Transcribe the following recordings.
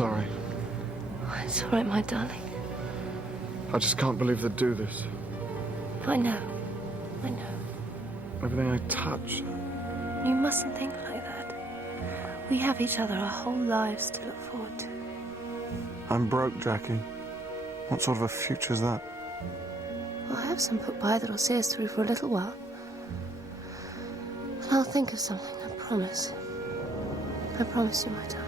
sorry. Oh, it's all right, my darling. I just can't believe they'd do this. I know. I know. Everything I touch. You mustn't think like that. We have each other our whole lives to look forward to. I'm broke, Jackie. What sort of a future's that? Well, I have some put by that'll see us through for a little while. And I'll think of something, I promise. I promise you, my darling.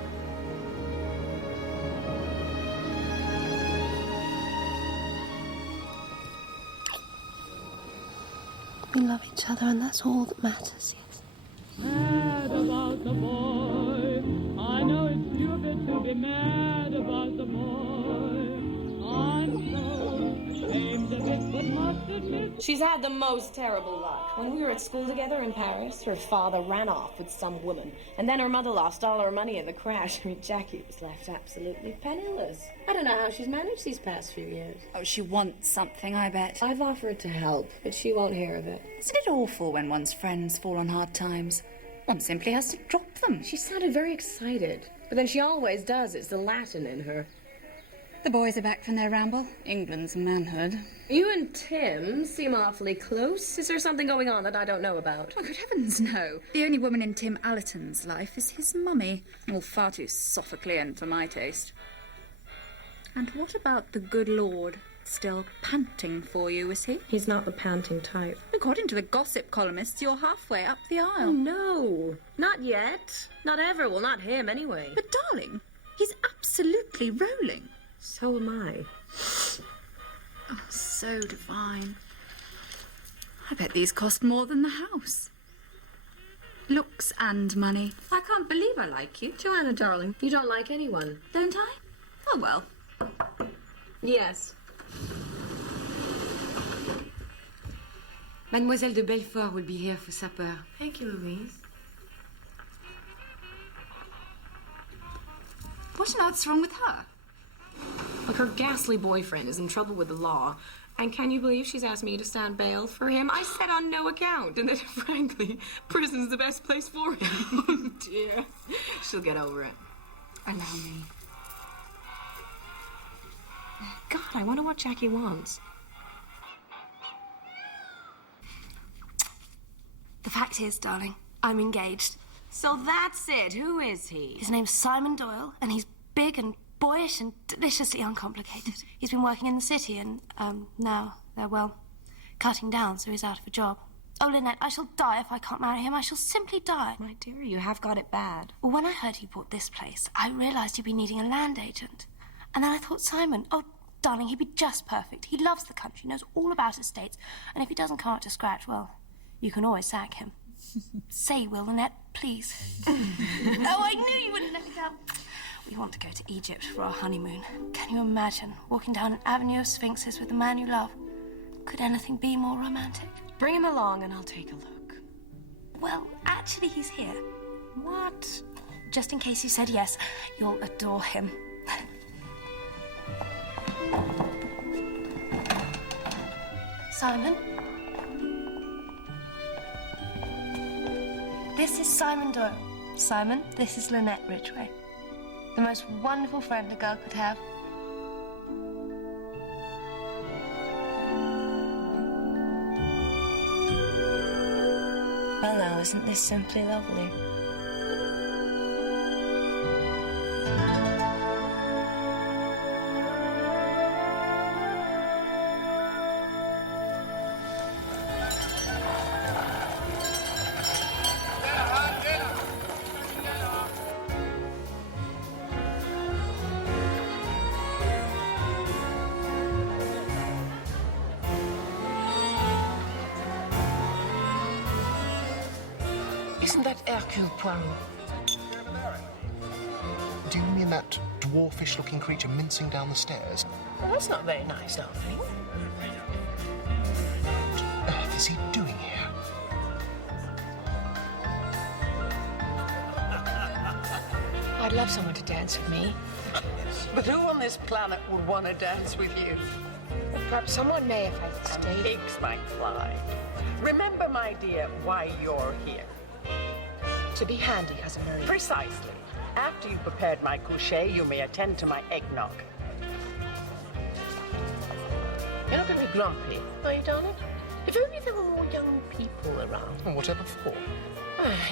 We love each other, and that's all that matters, yes. Mad about the boy. I know it's stupid to be mad about the boy. I'm so ashamed of it, but must admit. She's had the most terrible luck. When we were at school together in Paris, her father ran off with some woman, and then her mother lost all her money in the crash. I mean, Jackie was left absolutely penniless. I don't know how she's managed these past few years. Oh, she wants something, I bet. I've offered to help, but she won't hear of it. Isn't it awful when one's friends fall on hard times? One simply has to drop them. She sounded very excited, but then she always does. It's the Latin in her. The boys are back from their ramble. England's manhood. You and Tim seem awfully close. Is there something going on that I don't know about? Oh, good heavens, no. The only woman in Tim Allerton's life is his mummy. All far too Sophoclean for my taste. And what about the good Lord? Still panting for you, is he? He's not the panting type. According to the gossip columnists, you're halfway up the aisle. Oh, no. Not yet. Not ever. Well, not him, anyway. But, darling, he's absolutely rolling. So am I. Oh, so divine. I bet these cost more than the house. Looks and money. I can't believe I like you. Joanna, darling, you don't like anyone. Don't I? Oh, well. Yes. Mademoiselle de Belfort will be here for supper. Thank you, Louise. What on earth's wrong with her? Look, her ghastly boyfriend is in trouble with the law. And can you believe she's asked me to stand bail for him? I said on no account, and that, frankly, prison's the best place for him. Oh, dear. She'll get over it. Allow me. God, I wonder what Jackie wants. The fact is, darling, I'm engaged. So that's it. Who is he? His name's Simon Doyle, and he's big and boyish and deliciously uncomplicated. He's been working in the city, and now they're, well, cutting down, so he's out of a job. Oh, Lynette, I shall die if I can't marry him. I shall simply die. My dear, you have got it bad. Well, when I heard he bought this place, I realised he'd be needing a land agent. And then I thought, Simon, oh, darling, he'd be just perfect. He loves the country, knows all about estates, and if he doesn't come up to scratch, well, you can always sack him. Say you will, Lynette, please. Oh, I knew you wouldn't let me down. We want to go to Egypt for our honeymoon. Can you imagine walking down an avenue of sphinxes with the man you love? Could anything be more romantic? Bring him along and I'll take a look. Well, actually, he's here. What? Just in case you said yes, you'll adore him. Simon? This is Simon Doyle. Simon, this is Lynette Ridgway. The most wonderful friend a girl could have. Well now, isn't this simply lovely? Isn't that Hercule Poirot? Do you mean that dwarfish-looking creature mincing down the stairs? Well, that's not very nice, Alfie. What on earth is he doing here? I'd love someone to dance with me. But who on this planet would want to dance with you? Perhaps someone may if I stay. Pigs might fly. Remember, my dear, why you're here. To be handy, Cousin Marie. Precisely. After you've prepared my coucher, you may attend to my eggnog. You're not going to be grumpy, are you, darling? If only there were more young people around. Well, whatever for?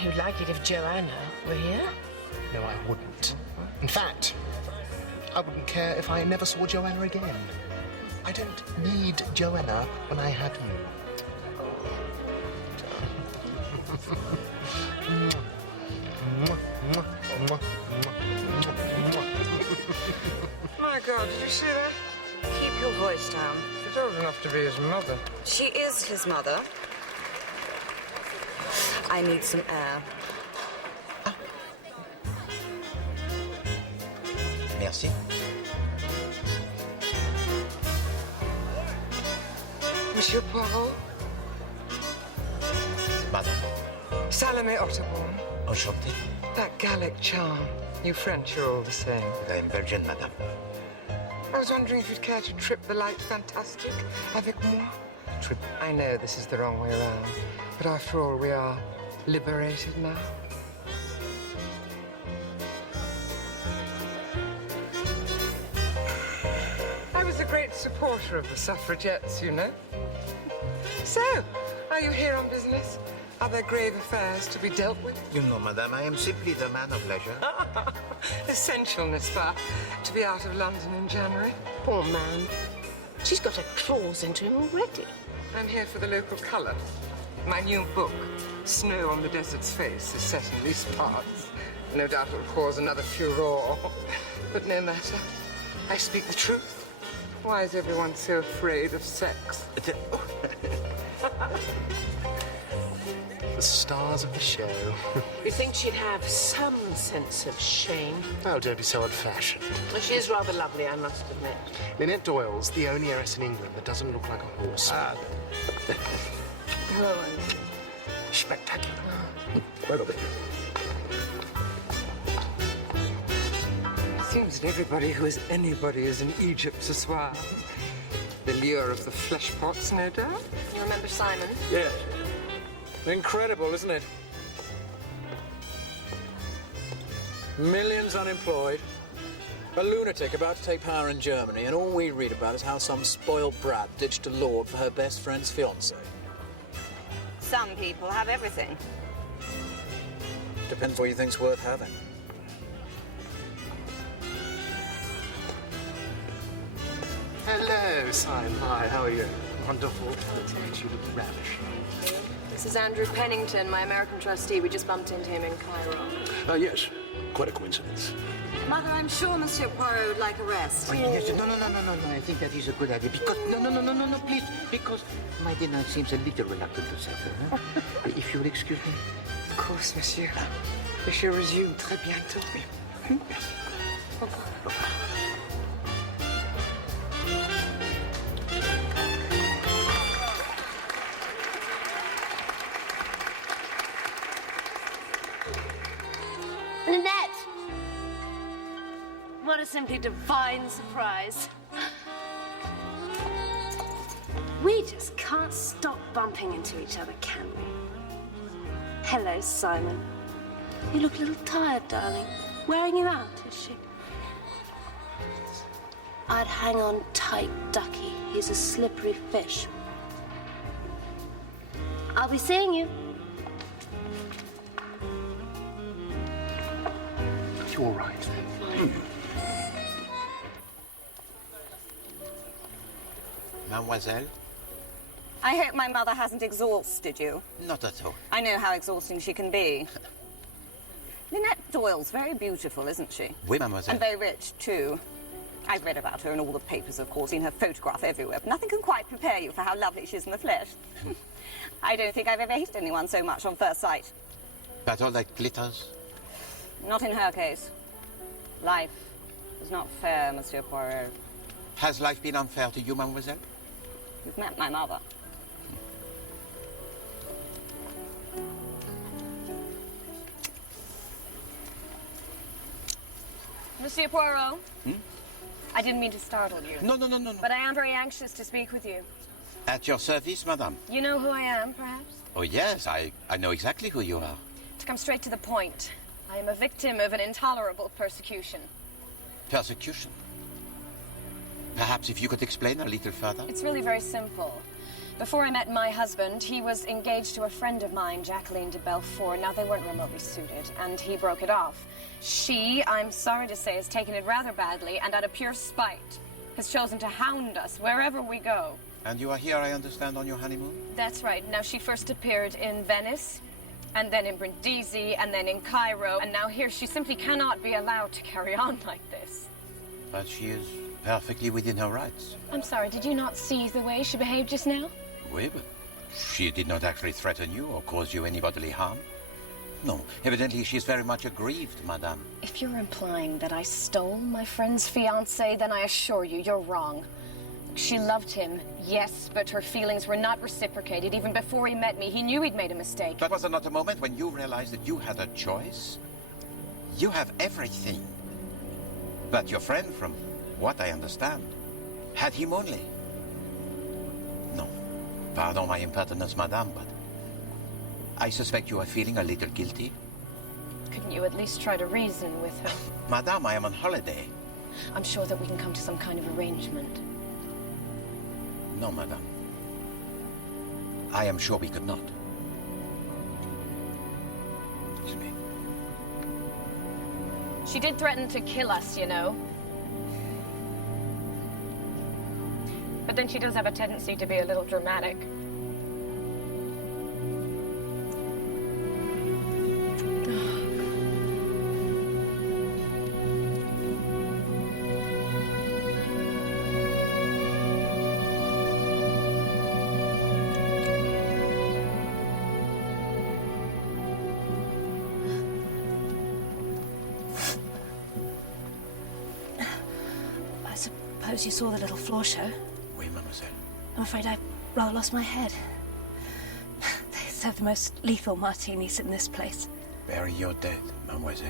You'd like it if Joanna were here? No, I wouldn't. In fact, I wouldn't care if I never saw Joanna again. I don't need Joanna when I have you. My God, did you see that? Keep your voice down. She's old enough to be his mother. She is his mother. I need some air. Merci. Monsieur Poirot? Madame. Salome Otterbourne. Enchanté. That Gallic charm. You French are all the same. I'm Belgian, madame. I was wondering if you'd care to trip the light fantastic avec moi. Trip? I know this is the wrong way around, but after all, we are liberated now. I was a great supporter of the suffragettes, you know. So, are you here on business? Are there grave affairs to be dealt with? You know, madame, I am simply the man of leisure. Essential, n'est-ce pas, to be out of London in January? Poor man. She's got her claws into him already. I'm here for the local colour. My new book, Snow on the Desert's Face, is set in these parts. No doubt it will cause another furore. But no matter. I speak the truth. Why is everyone so afraid of sex? The stars of the show. You think she'd have some sense of shame? Oh, don't be so old-fashioned. Well, she is rather lovely, I must admit. Lynette Doyle's the only heiress in England that doesn't look like a horse. Hello, Anne. Spectacular. Well, Seems that everybody who is anybody is in Egypt ce soir. The lure of the flesh pots, no doubt. You remember Simon? Yes. Incredible, isn't it? Millions unemployed. A lunatic about to take power in Germany, and all we read about is how some spoiled brat ditched a lord for her best friend's fiancé. Some people have everything. Depends what you think's worth having. hello, Simon. Hi, how are you? Wonderful. You look ravishing. This is Andrew Pennington, my American trustee. We just bumped into him in Cairo. Yes. Quite a coincidence. Mother, I'm sure Monsieur Poirot would like a rest. Oh, yes, no. I think that is a good idea. Because, no, please. Because my dinner seems a little reluctant to settle. Huh? If you will excuse me. Of course, monsieur. We shall resume très bientôt. Merci. Lynette! What a simply divine surprise. We just can't stop bumping into each other, can we? Hello, Simon. You look a little tired, darling. Wearing you out, is she? I'd hang on tight, ducky. He's a slippery fish. I'll be seeing you. You're all right. Mademoiselle? I hope my mother hasn't exhausted you. Not at all. I know how exhausting she can be. Lynette Doyle's very beautiful, isn't she? Oui, mademoiselle. And very rich, too. I've read about her in all the papers, of course, seen her photograph everywhere, but nothing can quite prepare you for how lovely she is in the flesh. I don't think I've ever hated anyone so much on first sight. But all that glitters? Not in her case. Life is not fair, Monsieur Poirot. Has life been unfair to you, mademoiselle? You've met my mother. Monsieur Poirot? I didn't mean to startle you. No. But I am very anxious to speak with you. At your service, madame. You know who I am, perhaps? Oh, yes, I know exactly who you are. To come straight to the point, I am a victim of an intolerable persecution. Persecution? Perhaps if you could explain a little further? It's really very simple. Before I met my husband, he was engaged to a friend of mine, Jacqueline de Belfort. Now, they weren't remotely suited, and he broke it off. She, I'm sorry to say, has taken it rather badly, and out of pure spite, has chosen to hound us wherever we go. And you are here, I understand, on your honeymoon? That's right. Now, she first appeared in Venice, and then in Brindisi, and then in Cairo, and now here. She simply cannot be allowed to carry on like this. But she is perfectly within her rights. I'm sorry, did you not see the way she behaved just now? Oui, but she did not actually threaten you or cause you any bodily harm. No, evidently she is very much aggrieved, madame. If you're implying that I stole my friend's fiancé, then I assure you, you're wrong. She loved him, yes, but her feelings were not reciprocated. Even before he met me, he knew he'd made a mistake. But was there not a moment when you realized that you had a choice? You have everything. But your friend, from what I understand, had him only. No, pardon my impertinence, madame, but I suspect you are feeling a little guilty. Couldn't you at least try to reason with her? Madame, I am on holiday. I'm sure that we can come to some kind of arrangement. No, madame. I am sure we could not. Excuse me. She did threaten to kill us, you know. But then she does have a tendency to be a little dramatic. You saw the little floor show? Oui, mademoiselle. I'm afraid I rather lost my head. They serve the most lethal martinis in this place. Bury your dead, mademoiselle.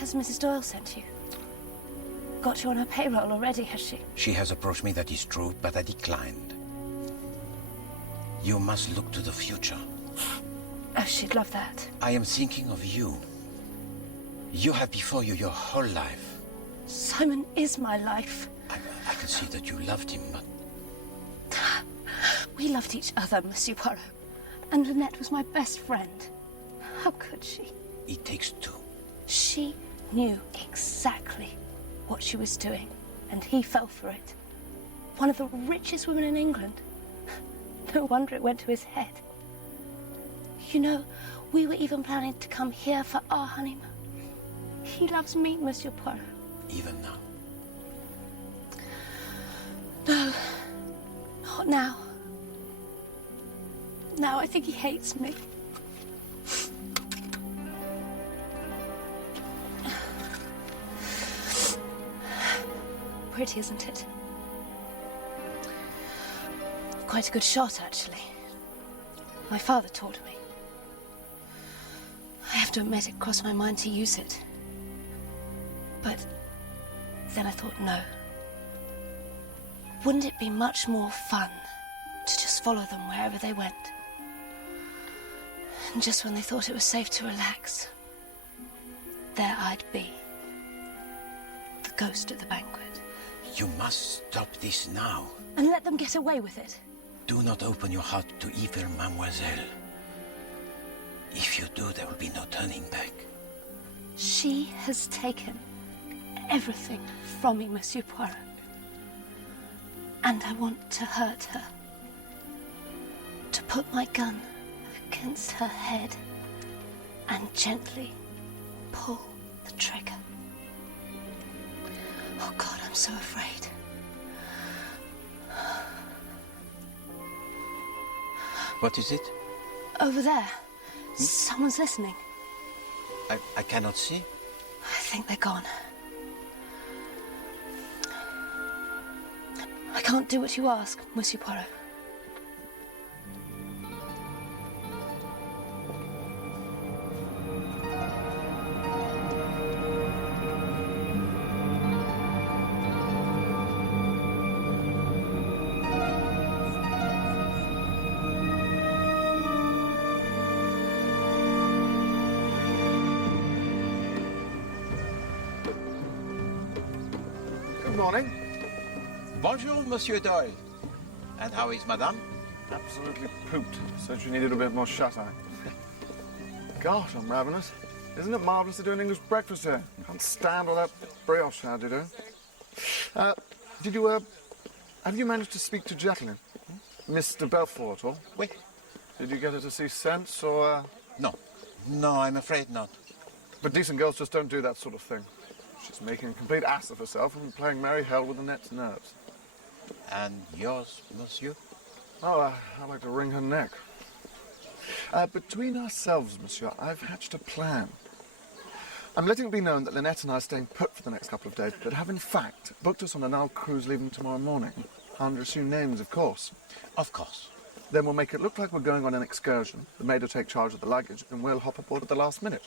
Has Mrs. Doyle sent you? Got you on her payroll already, has she? She has approached me, that is true, but I declined. You must look to the future. Oh, she'd love that. I am thinking of you. You have before you your whole life. Simon is my life. I can see that you loved him, but... We loved each other, Monsieur Poirot. And Lynette was my best friend. How could she? It takes two. She knew exactly what she was doing, and he fell for it. One of the richest women in England. No wonder it went to his head. You know, we were even planning to come here for our honeymoon. He loves me, Monsieur Poirot. Even now? No, not now. Now I think he hates me. Pretty, isn't it? Quite a good shot, actually. My father taught me. I have to admit it crossed my mind to use it. But then I thought, no. Wouldn't it be much more fun to just follow them wherever they went? And just when they thought it was safe to relax, there I'd be. The ghost at the banquet. You must stop this now. And let them get away with it. Do not open your heart to evil, mademoiselle. If you do, there will be no turning back. She has taken everything from me, Monsieur Poirot. And I want to hurt her. To put my gun against her head and gently pull the trigger. Oh God, I'm so afraid. What is it? Over there. Someone's listening. I cannot see. I think they're gone. I can't do what you ask, Monsieur Poirot. Good morning. Bonjour, Monsieur Doyle. And how is Madame? Absolutely pooped. Said she needed a bit more shut-eye. Gosh, I'm ravenous. Isn't it marvellous to do an English breakfast here? Can't stand all that brioche how do you do? Have you managed to speak to Jacqueline? Mr. Belfort at all? Oui. Did you get her to see sense, or... No, I'm afraid not. But decent girls just don't do that sort of thing. She's making a complete ass of herself and playing merry hell with Annette's nerves. And yours, Monsieur? Oh, I like to wring her neck. Between ourselves, Monsieur, I've hatched a plan. I'm letting it be known that Lynette and I are staying put for the next couple of days, but have in fact booked us on a Nile cruise leaving tomorrow morning. Under assumed names, of course. Of course. Then we'll make it look like we're going on an excursion. The maid will take charge of the luggage, and we'll hop aboard at the last minute.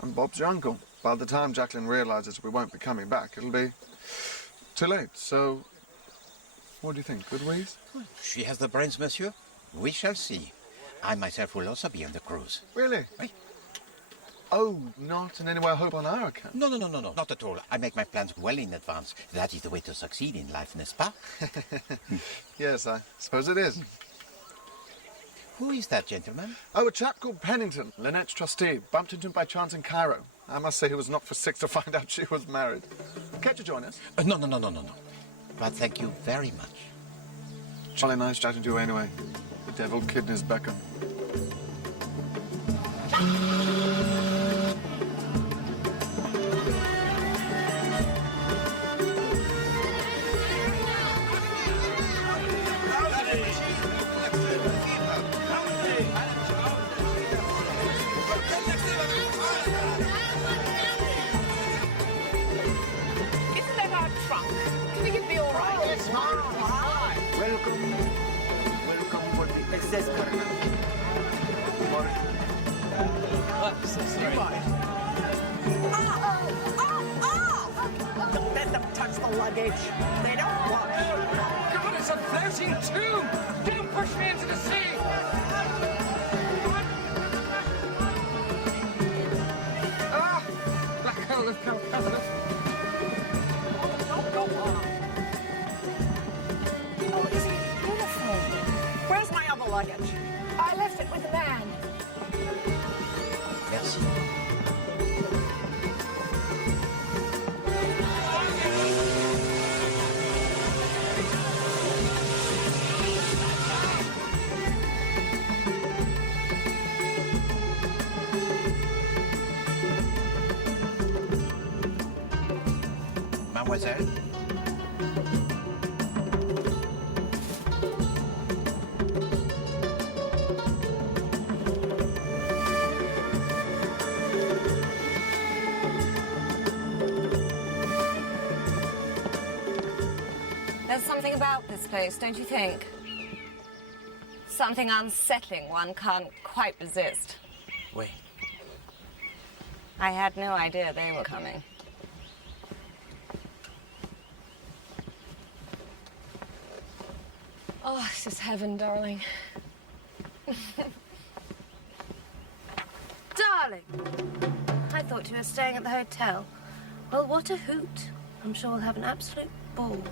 And Bob's your uncle. By the time Jacqueline realises we won't be coming back, it'll be too late. So, what do you think? Good wheeze? She has the brains, Monsieur. We shall see. I myself will also be on the cruise. Really? Oui. Oh, not in any way I hope on our account? No, not at all. I make my plans well in advance. That is the way to succeed in life, n'est-ce pas? Yes, I suppose it is. Who is that gentleman? Oh, a chap called Pennington, Lynette's trustee. Bumped into him by chance in Cairo. I must say he was knocked for six to find out she was married. Care to join us? No. But thank you very much. Jolly nice chatting to you anyway. The devil kidneys Becca. They don't watch. God, it's a floating tomb! Don't push me into the sea! Ah! Black hole of Calcutta. Don't go on. Oh, it's beautiful. Where's my other luggage? I left it with the man. Merci. Mademoiselle? There's something about this place, don't you think? Something unsettling one can't quite resist. Oui. I had no idea they were coming. Oh, this is heaven, darling. Darling, I thought you were staying at the hotel. Well, what a hoot. I'm sure we'll have an absolute ball.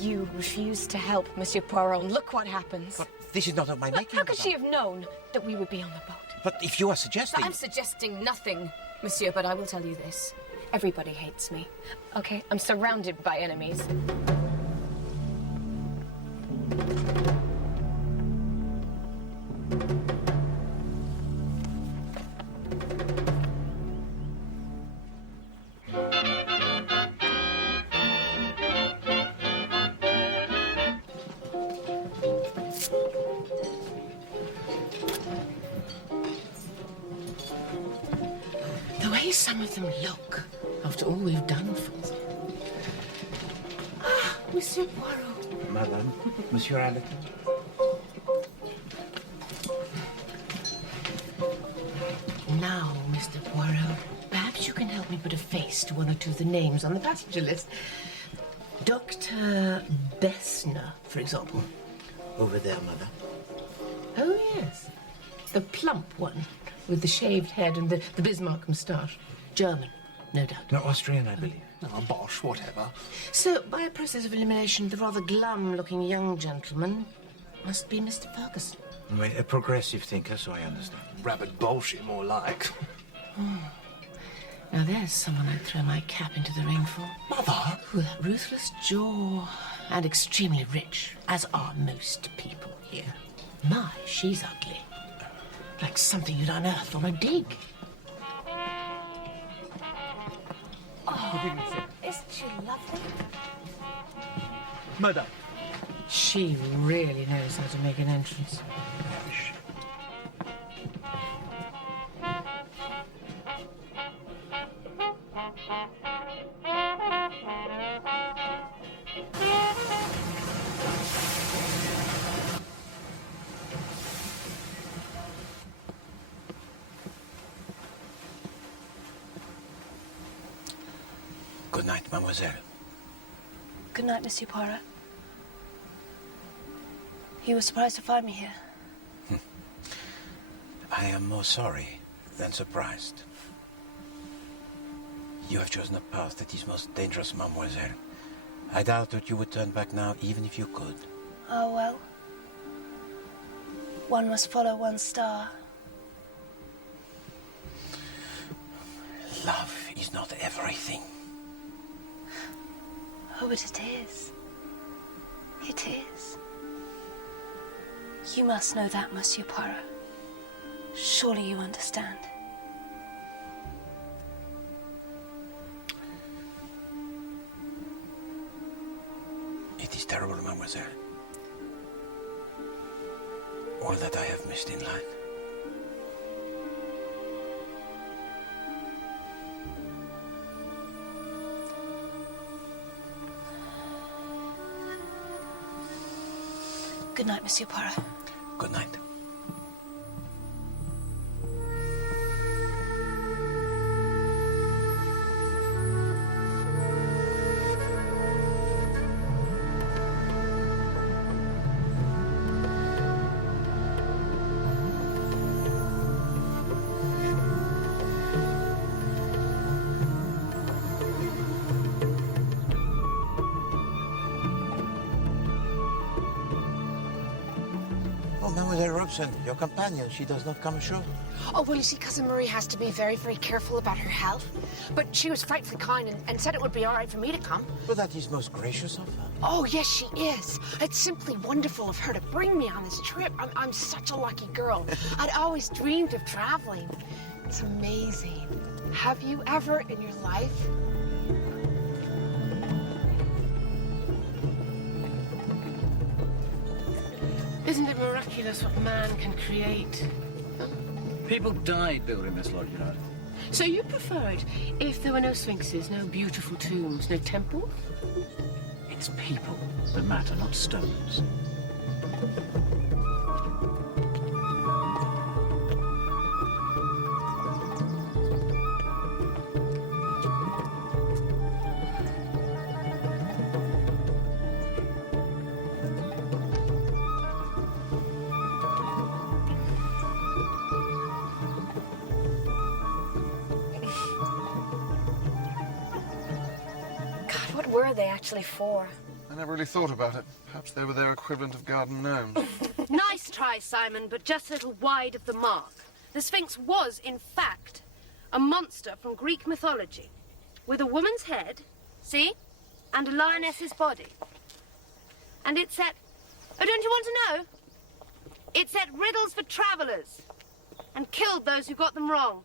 You refused to help Monsieur Poirot, and look what happens. But this is not of my making. How could she have known that we would be on the boat? But if you are suggesting... I'm suggesting nothing, Monsieur, but I will tell you this. Everybody hates me. Okay? I'm surrounded by enemies. The way some of them look after all we've done for them. Ah, Monsieur Poirot. Madame, Monsieur Allerton. Now, Mr. Poirot, perhaps you can help me put a face to one or two of the names on the passenger list. Dr. Bessner, for example. Over there, Madame. Oh, yes. The plump one with the shaved head and the Bismarck moustache. German, no doubt. No, Austrian, I believe. No, Bosch, whatever. So, by a process of elimination, the rather glum-looking young gentleman must be Mr. Ferguson. Wait, a progressive thinker, so I understand. Rabid bullshit, more like. Now there's someone I'd throw my cap into the ring for. Mother? With that ruthless jaw and extremely rich, as are most people here. My, she's ugly. Like something you'd unearth on a dig. Oh, isn't she lovely? Madame. She really knows how to make an entrance. Good night, mademoiselle. Good night, Monsieur Poirot. You were surprised to find me here. I am more sorry than surprised. You have chosen a path that is most dangerous, mademoiselle. I doubt that you would turn back now, even if you could. Oh, well. One must follow one's star. Love is not everything. Oh, but it is. It is. You must know that, Monsieur Poirot. Surely you understand. It is terrible, mademoiselle. All that I have missed in life. Good night, Monsieur Poirot. Good night. Mademoiselle Robson, your companion, she does not come ashore. Oh, well, you see, Cousin Marie has to be very, very careful about her health. But she was frightfully kind and said it would be all right for me to come. Well, that is most gracious of her. Oh, yes, she is. It's simply wonderful of her to bring me on this trip. I'm such a lucky girl. I'd always dreamed of traveling. It's amazing. Have you ever in your life... Isn't it miraculous what man can create? People died building this lodge, you know. So you preferred if there were no sphinxes, no beautiful tombs, no temples? It's people that matter, not stones. What were they actually for? I never really thought about it. Perhaps they were their equivalent of garden gnomes. Nice try, Simon, but just a little wide of the mark. The Sphinx was, in fact, a monster from Greek mythology, with a woman's head, see, and a lioness's body. And it set... Oh, don't you want to know? It set riddles for travellers and killed those who got them wrong.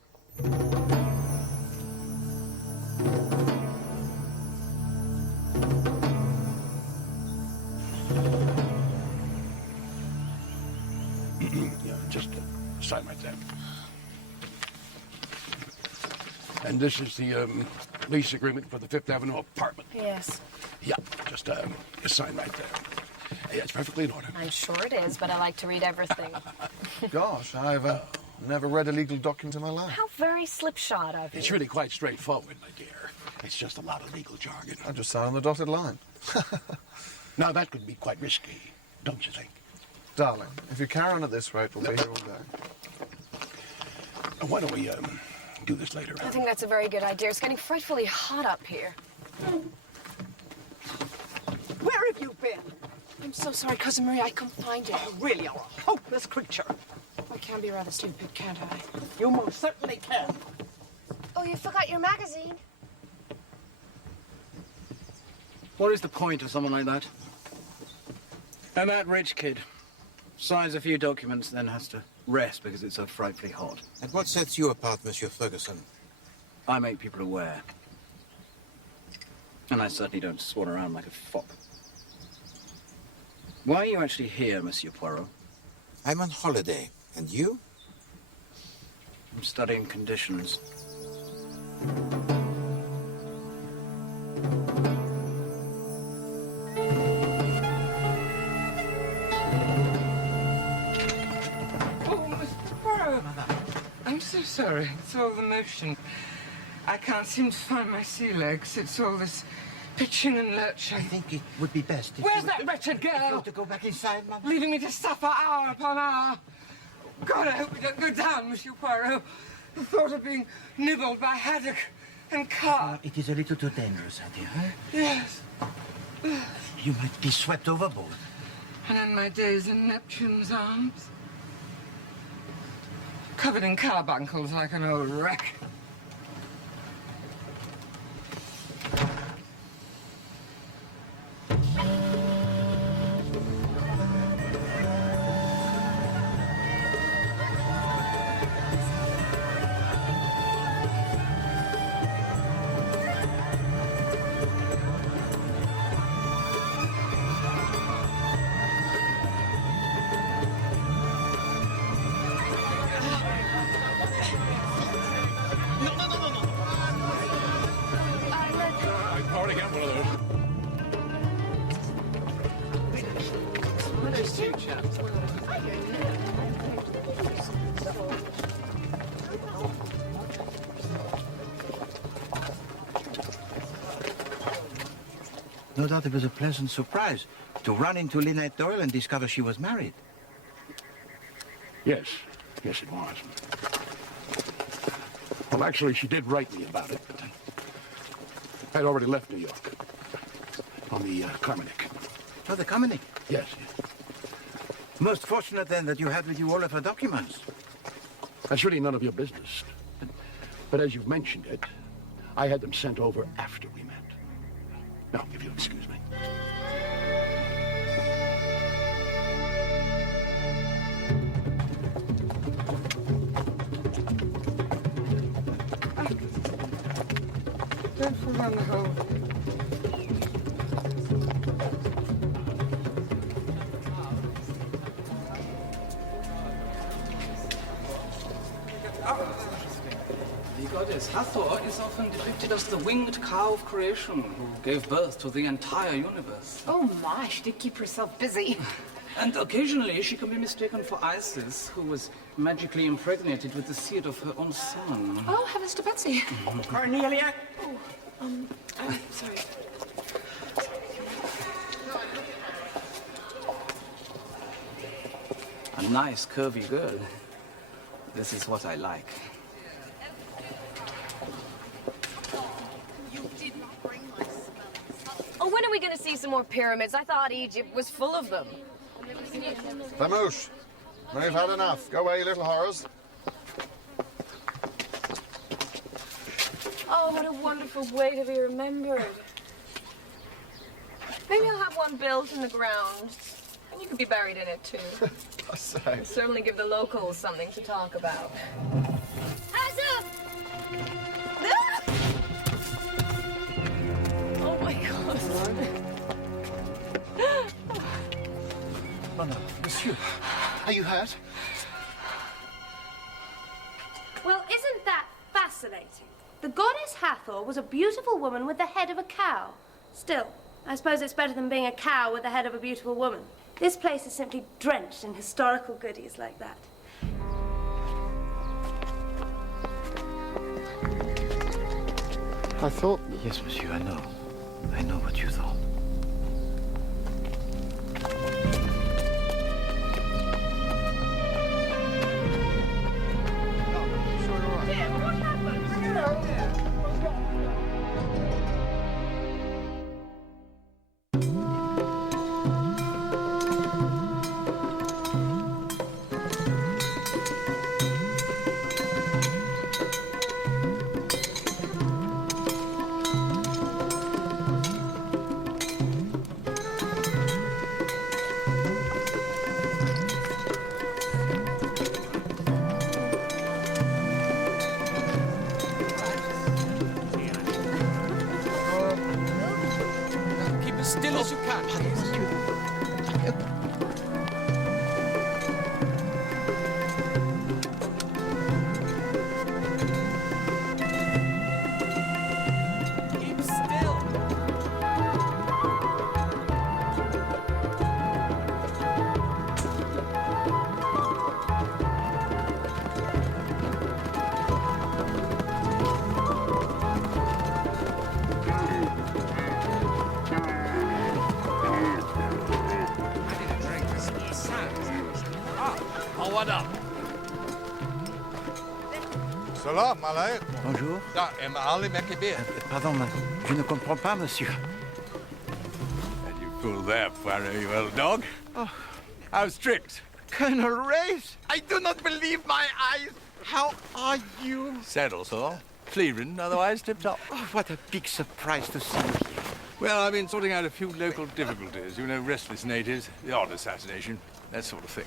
Yeah, just sign right there. And this is the lease agreement for the Fifth Avenue apartment. Yes. Yeah, just sign right there. Yeah, it's perfectly in order. I'm sure it is, but I like to read everything. Gosh, I've never read a legal document in my life. How very slipshod of you. It's really quite straightforward, my dear. It's just a lot of legal jargon. I just sign on the dotted line. Now, that could be quite risky, don't you think? Darling, if you carry on at this rate, we'll be here all day. Why don't we do this later. I think that's a very good idea. It's getting frightfully hot up here. Where have you been? I'm so sorry, Cousin Marie. I couldn't find it. You really are a hopeless creature. I can be rather stupid, can't I? You most certainly can. Oh, you forgot your magazine. What is the point of someone like that? A mad rich kid. Signs a few documents, then has to rest because it's so frightfully hot. And what sets you apart, Monsieur Ferguson? I make people aware. And I certainly don't swan around like a fop. Why are you actually here, Monsieur Poirot? I'm on holiday. And you? I'm studying conditions. I'm so sorry. It's all the motion. I can't seem to find my sea legs. It's all this pitching and lurching. I think it would be best if Where's that wretched girl? to go back inside, Mama. Leaving me to suffer hour upon hour. God, I hope we don't go down, Monsieur Poirot. The thought of being nibbled by haddock and carp. It is a little too dangerous, I dear, huh? Yes. You might be swept overboard. And end my days in Neptune's arms. Covered in carbuncles like an old wreck. No doubt it was a pleasant surprise to run into Lynette Doyle and discover she was married. Yes. Yes, it was. Well, actually, she did write me about it, but I'd already left New York on the Carminic. Oh, the Carminic? Yes. Most fortunate, then, that you had with you all of her documents. That's really none of your business. But as you've mentioned it, I had them sent over after we met. Now, if you'll excuse me. Don't fall down the hole. The goddess Hathor is often depicted as the winged cow of creation who gave birth to the entire universe. Oh my, she did keep herself busy. And occasionally she can be mistaken for Isis, who was magically impregnated with the seed of her own son. Oh, heavens to Betsy. Cornelia? Sorry. A nice, curvy girl. This is what I like. Oh, when are we going to see some more pyramids? I thought Egypt was full of them. Vamoosh, we've had enough. Go away, you little horrors. Oh, what a wonderful way to be remembered. Maybe I'll have one built in the ground. And you could be buried in it, too. I Certainly give the locals something to talk about. Oh, my God. Oh, no. Monsieur, are you hurt? Well, isn't that fascinating? The goddess Hathor was a beautiful woman with the head of a cow. Still, I suppose it's better than being a cow with the head of a beautiful woman. This place is simply drenched in historical goodies like that. I thought... Yes, monsieur, I know. I know what you thought. Tim, what happened? what up? Salam alaikum. Bonjour. Ja, Ali Mekibir. Pardon, je ne comprends pas, monsieur. And you pulled that, Poirot, you old dog. Oh. How strict? Colonel Race, I do not believe my eyes. How are you? Saddle sore. Flea-ridden, otherwise tip-top. Oh, what a big surprise to see you here. Well, I've been sorting out a few local difficulties. You know, restless natives, the odd assassination, that sort of thing.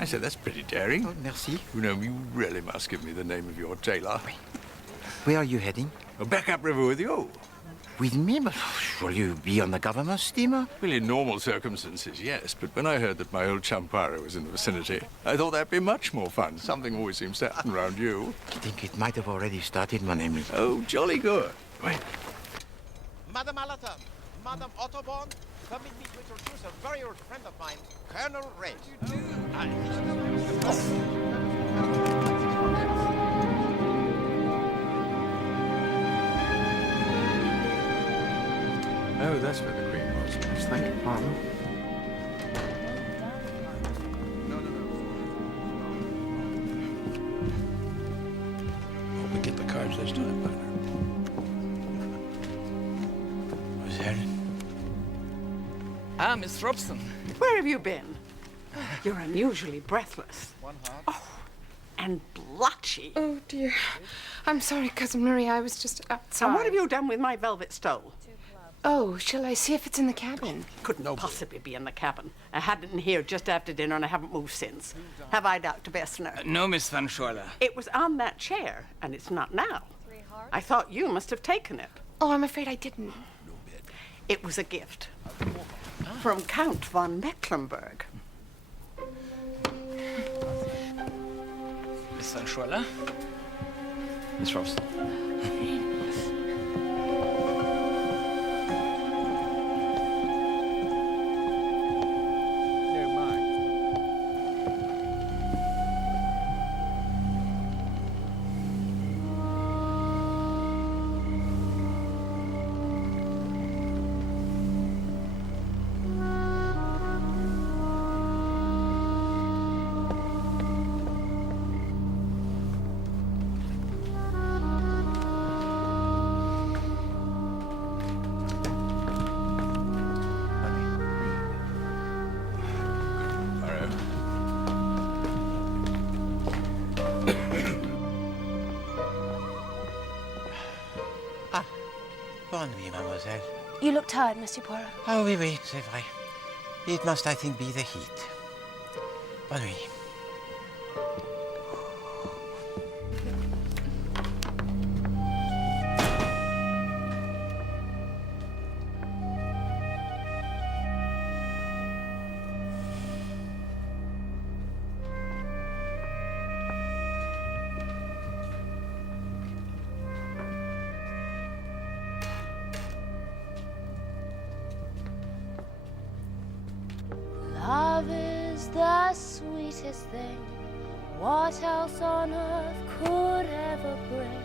I said, that's pretty daring. Oh, merci. You know, you really must give me the name of your tailor. Where are you heading? Back upriver with you. With me? But will you be on the government steamer? Well, in normal circumstances, yes. But when I heard that my old chum Poirot was in the vicinity, I thought that'd be much more fun. Something always seems to happen around you. I think it might have already started, mon ami. Oh, jolly good. Wait. Madame Allerton, Madame Otterborn, permit me to introduce a very old friend of mine, Colonel Race. Oh, that's where the Queen was. Thank you, Pardon. Hope we get the cards this time, partner. What's that? Ah, Miss Robson. Where have you been? You're unusually breathless. Oh, and blotchy. Oh, dear. I'm sorry, Cousin Marie. I was just outside. And what have you done with my velvet stole? Oh, shall I see if it's in the cabin? Couldn't possibly be in the cabin. I had it in here just after dinner and I haven't moved since. Have I, Dr. Bessner? No, Miss Van Schuyler. It was on that chair, and it's not now. I thought you must have taken it. Oh, I'm afraid I didn't. It was a gift. From Count von Mecklenburg. Miss Van Schuyler? Miss Robson? Bonne nuit, mademoiselle. You look tired, Monsieur Poirot. Oh, oui, oui, c'est vrai. It must, I think, be the heat. Bonne nuit. Love is the sweetest thing. What else on earth could ever bring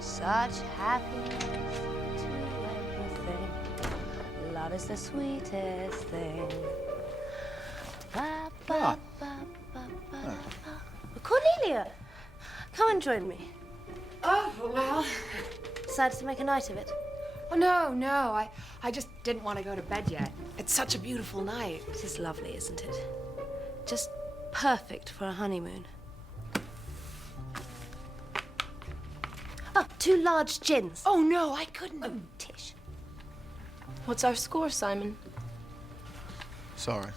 such happiness to everything? Love is the sweetest thing. Ba, ba, ba, ba, ba, ba. Cornelia, come and join me. Oh, well. Decided to make a night of it. Oh, no. I just didn't want to go to bed yet. It's such a beautiful night. It is lovely, isn't it? Just perfect for a honeymoon. Oh, 2 large gins. Oh, no, I couldn't. Oh, Tish. What's our score, Simon? Sorry.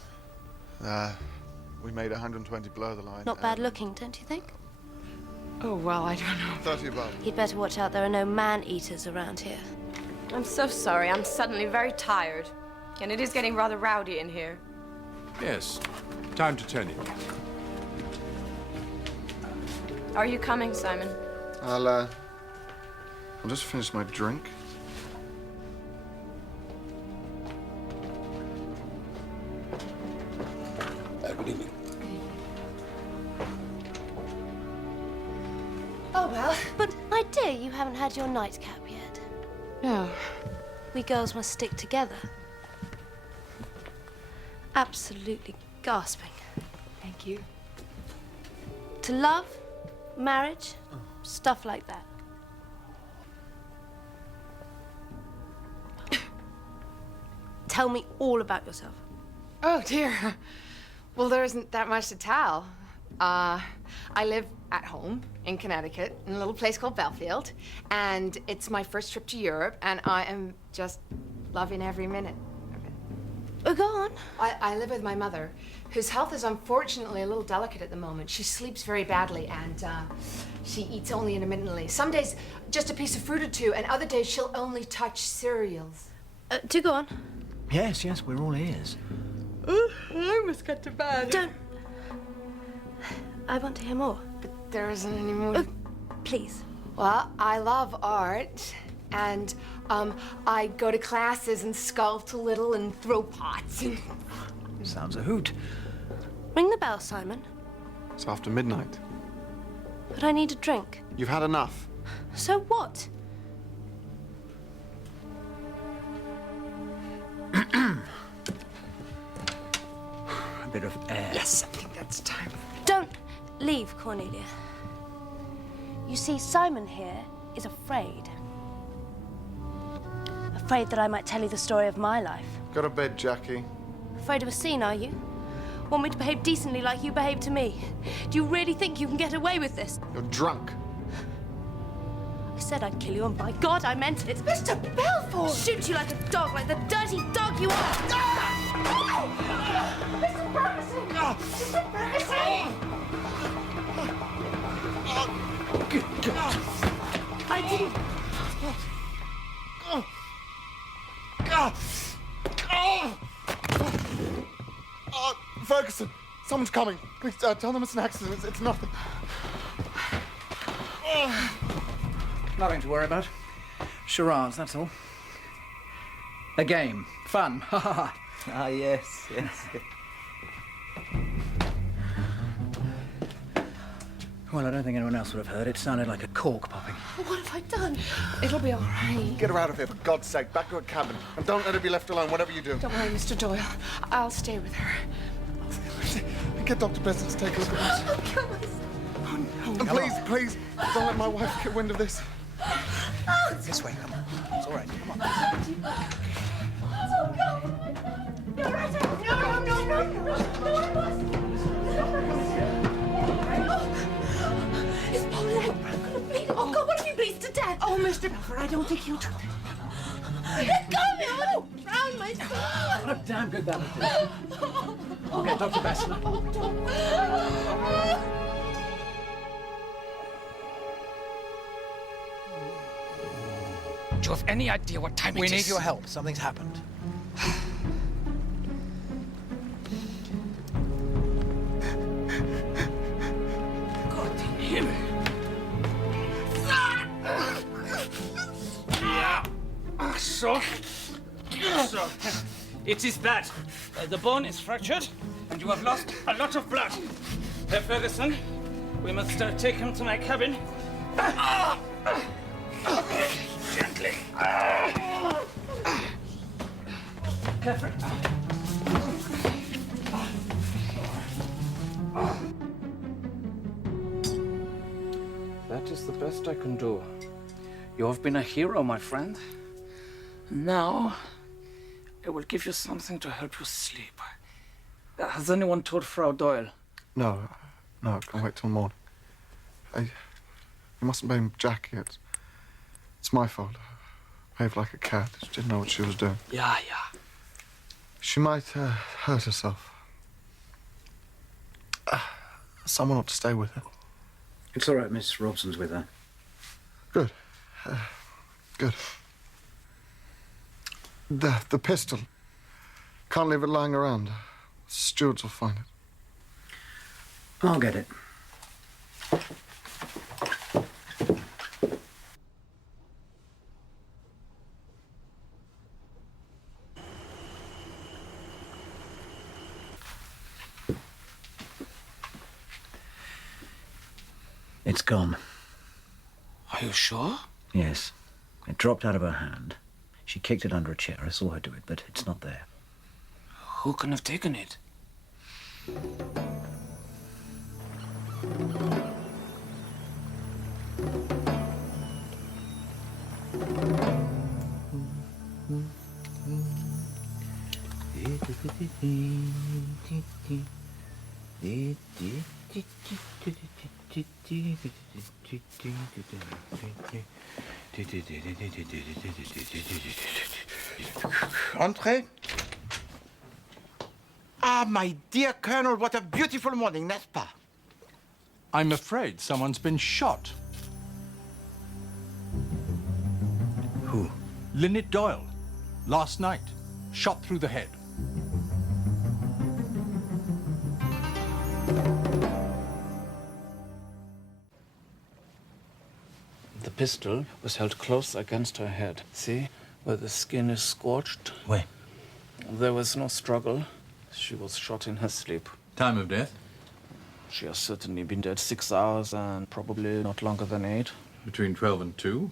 We made 120 below the line. Not bad looking, don't you think? Oh, well, I don't know. 30 above. You'd better watch out. There are no man-eaters around here. I'm so sorry. I'm suddenly very tired. And it is getting rather rowdy in here. Yes. Time to turn in. Are you coming, Simon? I'll just finish my drink. Good evening. Oh, well. But, my dear, you haven't had your nightcap yet. No. We girls must stick together. Absolutely gasping. Thank you. To love, marriage, stuff like that. Tell me all about yourself. Oh, dear. Well, there isn't that much to tell. I live at home in Connecticut in a little place called Belfield, and it's my first trip to Europe, and I am just loving every minute of it. Oh, go on. I live with my mother, whose health is unfortunately a little delicate at the moment. She sleeps very badly, and she eats only intermittently. Some days, just a piece of fruit or two, and other days she'll only touch cereals. Do go on. Yes, yes, we're all ears. I must get to bed. Don't. I want to hear more. But there isn't any more. Please. Well, I love art, and I go to classes and sculpt a little and throw pots. And... Sounds a hoot. Ring the bell, Simon. It's after midnight. But I need a drink. You've had enough. So what? A bit of air. Yes, I think that's time. Don't leave, Cornelia. You see, Simon here is afraid. Afraid that I might tell you the story of my life. Go to bed, Jackie. Afraid of a scene, are you? Want me to behave decently like you behaved to me? Do you really think you can get away with this? You're drunk. I said I'd kill you, and by God, I meant it. Mr. Belfort! Shoot you like a dog, like the dirty dog you are! Mr. Ferguson! Mr. Ferguson! I didn't... Ferguson, someone's coming. Please tell them it's an accident. It's nothing. Nothing to worry about. Charades, that's all. A game. Fun. Ha ha ha. Ah, yes, yes. Well, I don't think anyone else would have heard. It sounded like a cork popping. What have I done? It'll be all right. Get her out of here, for God's sake. Back to her cabin. And don't let her be left alone, whatever you do. Don't worry, Mr. Doyle. I'll stay with her. Get Dr. Besson to take a look at this. I'll kill us. Oh, no. And please, please, don't let my wife get wind of this. This way, come on. It's all right, come on. Oh, God. No, His poor leg broken and bleeding. Oh, God, what if he bleeds to death? Oh, Mr. Belfort, I don't think he'll do that. Let go of me! I want to drown myself. What a damn good that would do. I'll get Dr. Besson. Do you have any idea what time it is? We need your help. Something's happened. God in Himmel. So, it is bad. The bone is fractured, and you have lost a lot of blood. Herr Ferguson, we must take him to my cabin. Gently. Careful. That is the best I can do. You have been a hero, my friend. Now, I will give you something to help you sleep. Has anyone told Frau Doyle? No, I can wait till morning. You mustn't blame Jackie. It's my fault. I behaved like a cat. She didn't know what she was doing. Yeah. She might hurt herself. Someone ought to stay with her. It's all right, Miss Robson's with her. Good. Good. The pistol. Can't leave it lying around. Stewards will find it. I'll get it. It's gone. Are you sure? Yes. It dropped out of her hand. She kicked it under a chair. I saw her do it, but it's not there. Who can have taken it? Entrez. Ah, my dear Colonel, what a beautiful morning, n'est-ce pas? I'm afraid someone's been shot. Who? Lynette Doyle. Last night. Shot through the head. The pistol was held close against her head. See? Where the skin is scorched. Where? There was no struggle. She was shot in her sleep. Time of death? She has certainly been dead 6 hours and probably not longer than 8. Between 12 and 2.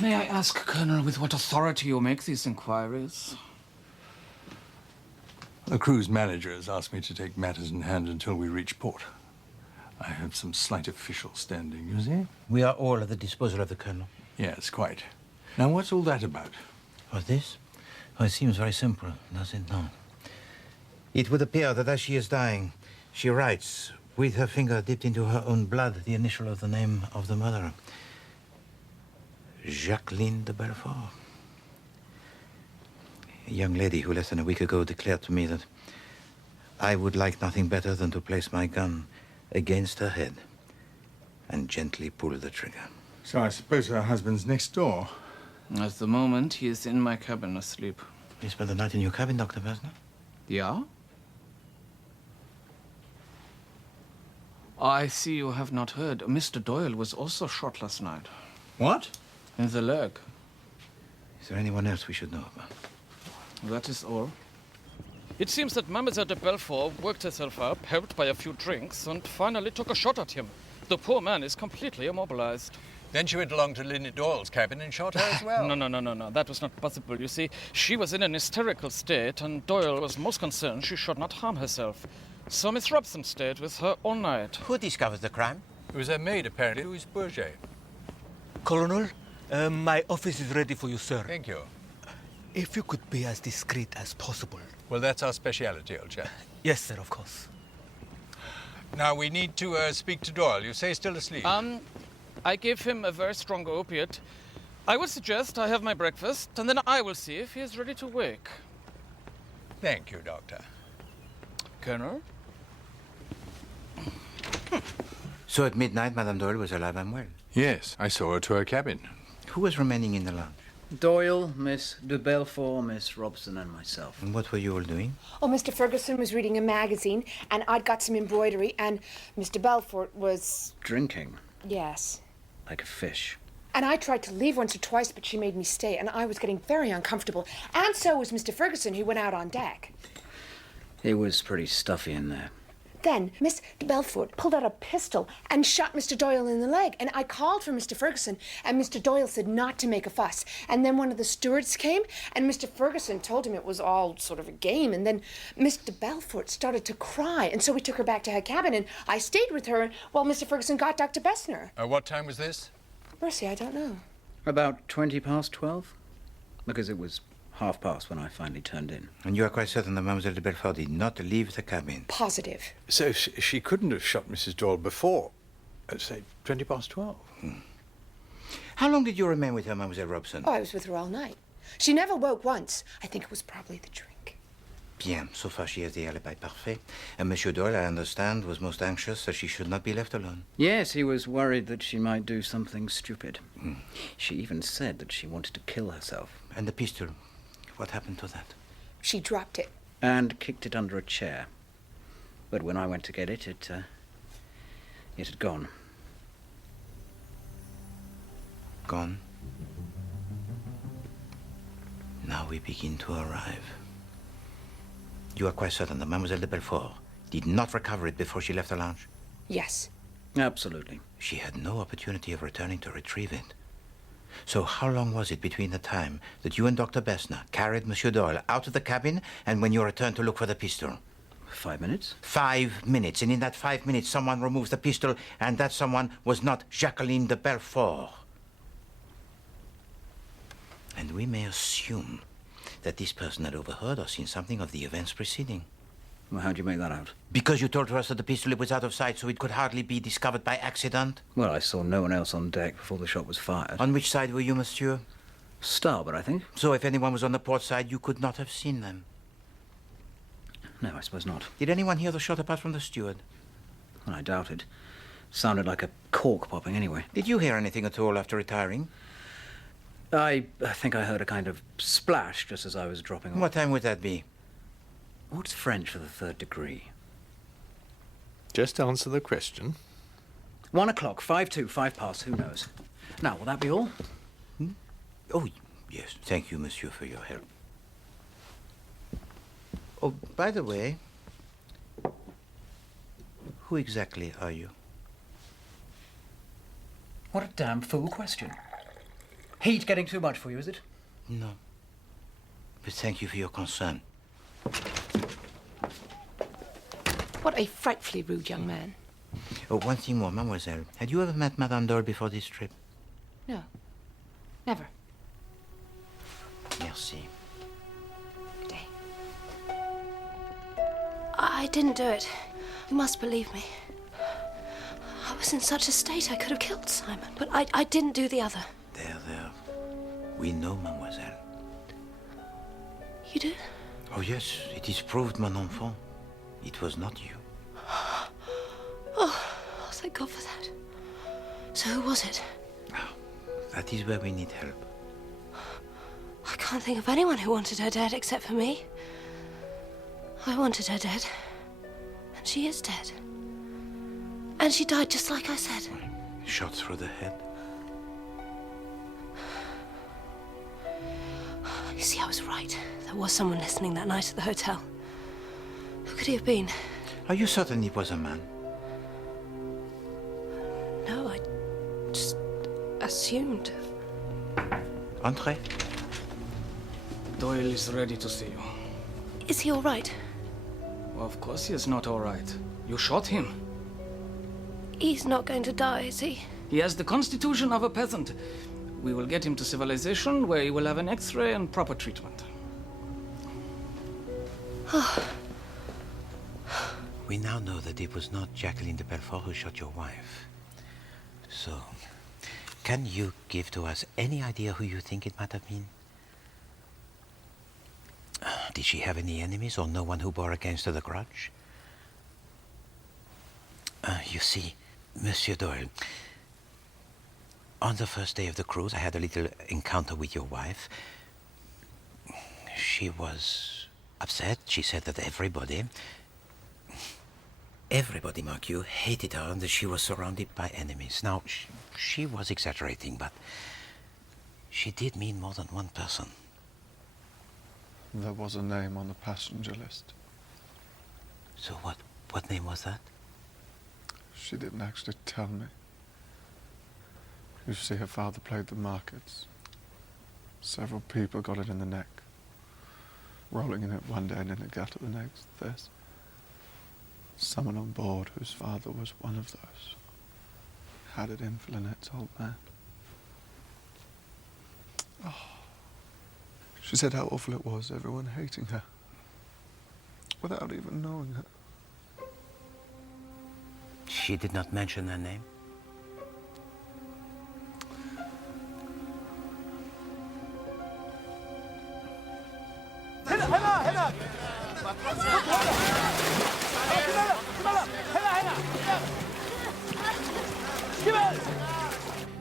May I ask, Colonel, with what authority you make these inquiries? The cruise manager has asked me to take matters in hand until we reach port. I have some slight official standing, you see? We are all at the disposal of the Colonel. Yes, quite. Now, what's all that about? What's this? Oh, it seems very simple, does it not? It would appear that as she is dying, she writes, with her finger dipped into her own blood, the initial of the name of the murderer. Jacqueline de Belfort. A young lady who less than a week ago declared to me that I would like nothing better than to place my gun against her head and gently pull the trigger. So I suppose her husband's next door. At the moment, he is in my cabin asleep. You spent the night in your cabin, Dr. Besner? Yeah? I see you have not heard. Mr. Doyle was also shot last night. What? In the leg. Is there anyone else we should know about? That is all. It seems that Mademoiselle de Belfort worked herself up, helped by a few drinks, and finally took a shot at him. The poor man is completely immobilized. Then she went along to Lynette Doyle's cabin and shot her as well. No. That was not possible. You see, she was in an hysterical state, and Doyle was most concerned she should not harm herself. So Miss Robson stayed with her all night. Who discovered the crime? It was her maid, apparently, Louise Bourget. Colonel, my office is ready for you, sir. Thank you. If you could be as discreet as possible. Well, that's our speciality, old chap. Yes, sir, of course. Now, we need to speak to Doyle. You say he's still asleep. I gave him a very strong opiate. I would suggest I have my breakfast, and then I will see if he is ready to wake. Thank you, Doctor. Colonel? So at midnight, Madame Doyle was alive and well? Yes, I saw her to her cabin. Who was remaining in the lounge? Doyle, Miss de Belfort, Miss Robson, and myself. And what were you all doing? Oh, Mr. Ferguson was reading a magazine, and I'd got some embroidery, and Mr. Belfort was... Drinking. Yes. Like a fish. And I tried to leave once or twice, but she made me stay, and I was getting very uncomfortable. And so was Mr. Ferguson, who went out on deck. It was pretty stuffy in there. Then Miss de Belfort pulled out a pistol and shot Mr. Doyle in the leg. And I called for Mr. Ferguson, and Mr. Doyle said not to make a fuss. And then one of the stewards came, and Mr. Ferguson told him it was all sort of a game. And then Miss de Belfort started to cry, and so we took her back to her cabin, and I stayed with her while Mr. Ferguson got Dr. Besner. What time was this? Mercy, I don't know. About 12:20. Because it was 12:30 when I finally turned in. And you are quite certain that Mademoiselle de Belfort did not leave the cabin? Positive. So she couldn't have shot Mrs. Doyle before, say, 12:20. How long did you remain with her, Mademoiselle Robson? Oh, I was with her all night. She never woke once. I think it was probably the drink. Bien, so far she has the alibi parfait. And Monsieur Doyle, I understand, was most anxious that she should not be left alone. Yes, he was worried that she might do something stupid. She even said that she wanted to kill herself. And the pistol? What happened to that? She dropped it. And kicked it under a chair. But when I went to get it, it had gone. Gone? Now we begin to arrive. You are quite certain that Mademoiselle de Belfort did not recover it before she left the lounge? Yes. Absolutely. She had no opportunity of returning to retrieve it. So how long was it between the time that you and Dr. Besner carried Monsieur Doyle out of the cabin and when you returned to look for the pistol? 5 minutes. 5 minutes. And in that 5 minutes, someone removes the pistol, and that someone was not Jacqueline de Belfort. And we may assume that this person had overheard or seen something of the events preceding. Well, how'd you make that out? Because you told us that the pistol was out of sight, so it could hardly be discovered by accident. Well, I saw no one else on deck before the shot was fired. On which side were you, monsieur? Starboard, I think. So if anyone was on the port side, you could not have seen them? No, I suppose not. Did anyone hear the shot apart from the steward? Well, I doubt it. Sounded like a cork popping anyway. Did you hear anything at all after retiring? I think I heard a kind of splash just as I was dropping off. What time would that be? What's French for the third degree? Just answer the question. 1 o'clock, 5 past, who knows? Now, will that be all? Oh, yes. Thank you, monsieur, for your help. Oh, by the way, who exactly are you? What a damn fool question. Heat getting too much for you, is it? No. But thank you for your concern. What a frightfully rude young man. Oh, one thing more, mademoiselle. Had you ever met Madame Doyle before this trip? No. Never. Merci. I didn't do it. You must believe me. I was in such a state I could have killed Simon. But I didn't do the other. There. We know, mademoiselle. You do? Oh, yes. It is proved, mon enfant. It was not you. Oh, thank God for that. So who was it? That is where we need help. I can't think of anyone who wanted her dead except for me. I wanted her dead. And she is dead. And she died just like I said. Shot through the head. You see, I was right. There was someone listening that night at the hotel. Who could he have been? Are you certain it was a man? No, I just assumed. Entrez. Doyle is ready to see you. Is he all right? Well, of course he is not all right. You shot him. He's not going to die, is he? He has the constitution of a peasant. We will get him to civilization, where he will have an X-ray and proper treatment. We now know that it was not Jacqueline de Belfort who shot your wife. So, can you give to us any idea who you think it might have been? Did she have any enemies or no one who bore against her the grudge? You see, Monsieur Doyle, on the first day of the cruise, I had a little encounter with your wife. She was upset. She said that everybody, mark you, hated her and that she was surrounded by enemies. Now, she was exaggerating, but she did mean more than one person. There was a name on the passenger list. So what name was that? She didn't actually tell me. You see, her father played the markets. Several people got it in the neck. Rolling in it one day and in the gutter the next. There's someone on board whose father was one of those. Had it in for Lynette's old man. Oh. She said how awful it was, everyone hating her. Without even knowing her. She did not mention her name?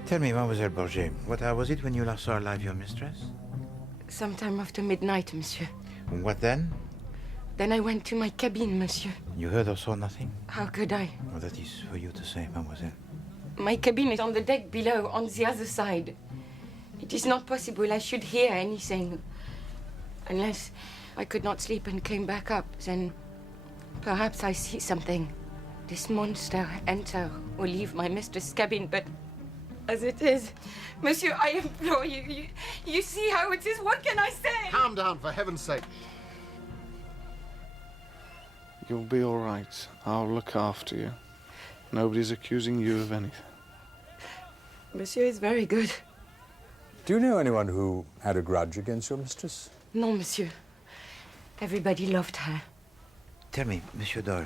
Tell me, Mademoiselle Bourget, what hour was it when you last saw alive your mistress? Sometime after midnight, monsieur. And what then? Then I went to my cabin, monsieur. You heard or saw nothing? How could I? Well, that is for you to say, mademoiselle. My cabin is on the deck below, on the other side. It is not possible I should hear anything. Unless I could not sleep and came back up, then perhaps I see something. This monster enter or leave my mistress' cabin, but as it is, monsieur, I implore you, you see how it is, what can I say? Calm down, for heaven's sake. You'll be all right. I'll look after you. Nobody's accusing you of anything. Monsieur is very good. Do you know anyone who had a grudge against your mistress? Non, monsieur. Everybody loved her. Tell me, Monsieur Doyle,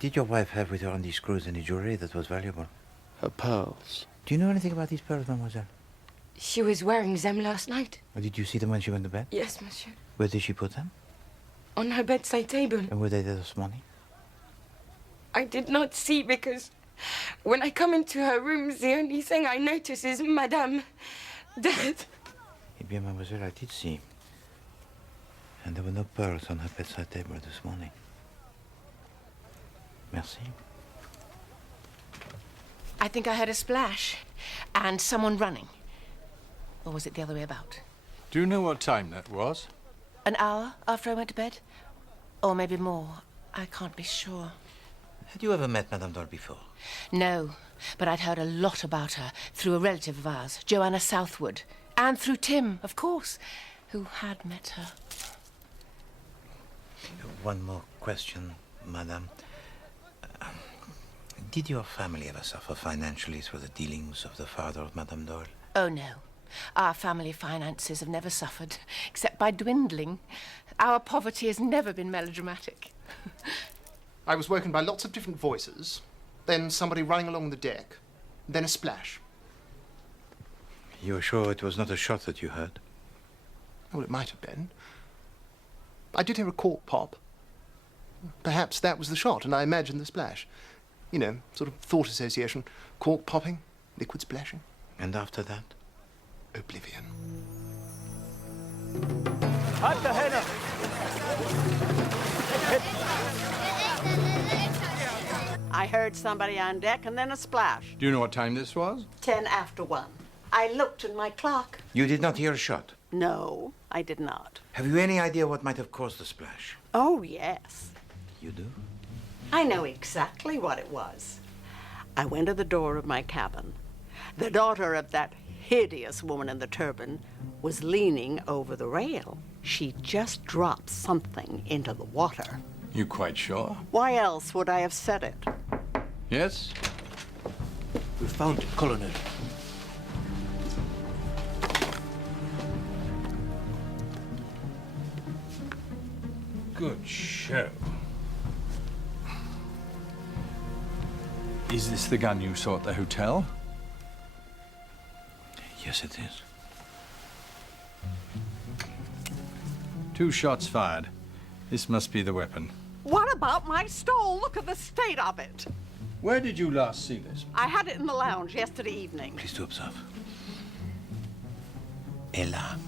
did your wife have with her on these cruise any jewelry that was valuable? Her pearls. Do you know anything about these pearls, mademoiselle? She was wearing them last night. Or did you see them when she went to bed? Yes, monsieur. Where did she put them? On her bedside table. And were they there this morning? I did not see because when I come into her room, the only thing I notice is Madame dead. Eh bien, mademoiselle, I did see. And there were no pearls on her bedside table this morning. Merci. I think I heard a splash and someone running. Or was it the other way about? Do you know what time that was? An hour after I went to bed? Or maybe more. I can't be sure. Had you ever met Madame Doyle before? No, but I'd heard a lot about her through a relative of ours, Joanna Southwood. And through Tim, of course, who had met her. One more question, Madame. Did your family ever suffer financially through the dealings of the father of Madame Doyle? Oh, no. Our family finances have never suffered, except by dwindling. Our poverty has never been melodramatic. I was woken by lots of different voices, then somebody running along the deck, then a splash. You're sure it was not a shot that you heard? Well, it might have been. I did hear a cork pop. Perhaps that was the shot, and I imagined the splash. You know, sort of thought association. Cork popping, liquid splashing. And after that? Oblivion. Halt the head up! I heard somebody on deck and then a splash. Do you know what time this was? 1 after 1. I looked at my clock. You did not hear a shot? No, I did not. Have you any idea what might have caused the splash? Oh, yes. You do? I know exactly what it was. I went to the door of my cabin. The daughter of that hideous woman in the turban was leaning over the rail. She just dropped something into the water. You quite sure? Why else would I have said it? Yes? We found it, Colonel. Good show. Is this the gun you saw at the hotel? Yes, it is. 2 shots fired. This must be the weapon. What about my stole? Look at the state of it. Where did you last see this? I had it in the lounge yesterday evening. Please do observe. Ella.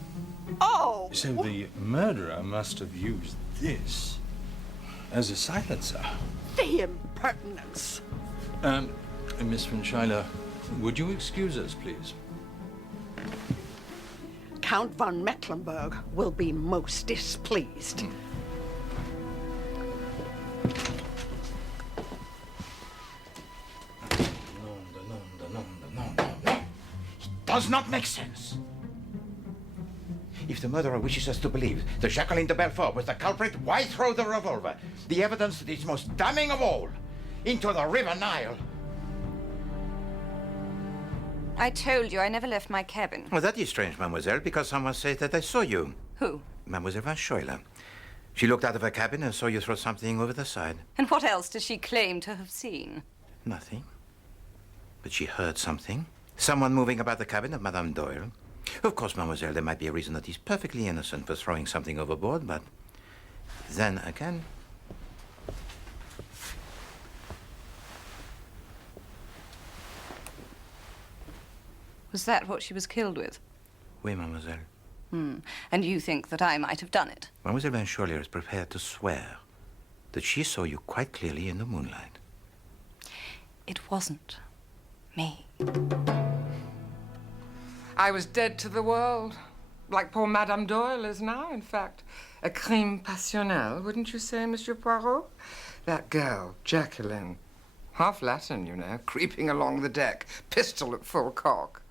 Oh! So the murderer must have used this as a silencer. The impertinence. Miss von Schuyler, would you excuse us, please? Count von Mecklenburg will be most displeased. It does not make sense. If the murderer wishes us to believe that Jacqueline de Belfort was the culprit, why throw the revolver, the evidence that is most damning of all, into the River Nile? I told you I never left my cabin. Well, that is strange, mademoiselle, because someone says that I saw you. Who? Mademoiselle von Schuyler. She looked out of her cabin and saw you throw something over the side. And what else does she claim to have seen? Nothing. But she heard something. Someone moving about the cabin of Madame Doyle. Of course, mademoiselle, there might be a reason that he's perfectly innocent for throwing something overboard, but then again... Was that what she was killed with? Oui, mademoiselle. And you think that I might have done it? Mademoiselle von Schuyler is prepared to swear that she saw you quite clearly in the moonlight. It wasn't me. I was dead to the world, like poor Madame Doyle is now, in fact. A crime passionnel, wouldn't you say, Monsieur Poirot? That girl, Jacqueline, half Latin, you know, creeping along the deck, pistol at full cock.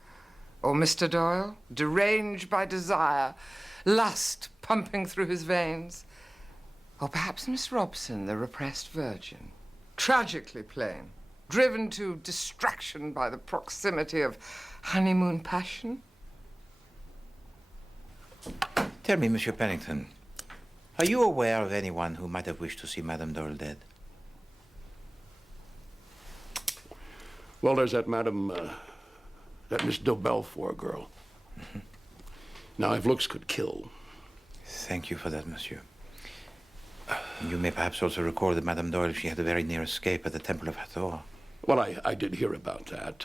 Or Mr. Doyle, deranged by desire, lust pumping through his veins. Or perhaps Miss Robson, the repressed virgin, tragically plain, driven to distraction by the proximity of honeymoon passion. Tell me, Monsieur Pennington, are you aware of anyone who might have wished to see Madame Doyle dead? Well, there's that that Miss de Belfort girl. Now, if looks could kill. Thank you for that, Monsieur. You may perhaps also recall that Madame Doyle, she had a very near escape at the Temple of Hathor. Well, I did hear about that,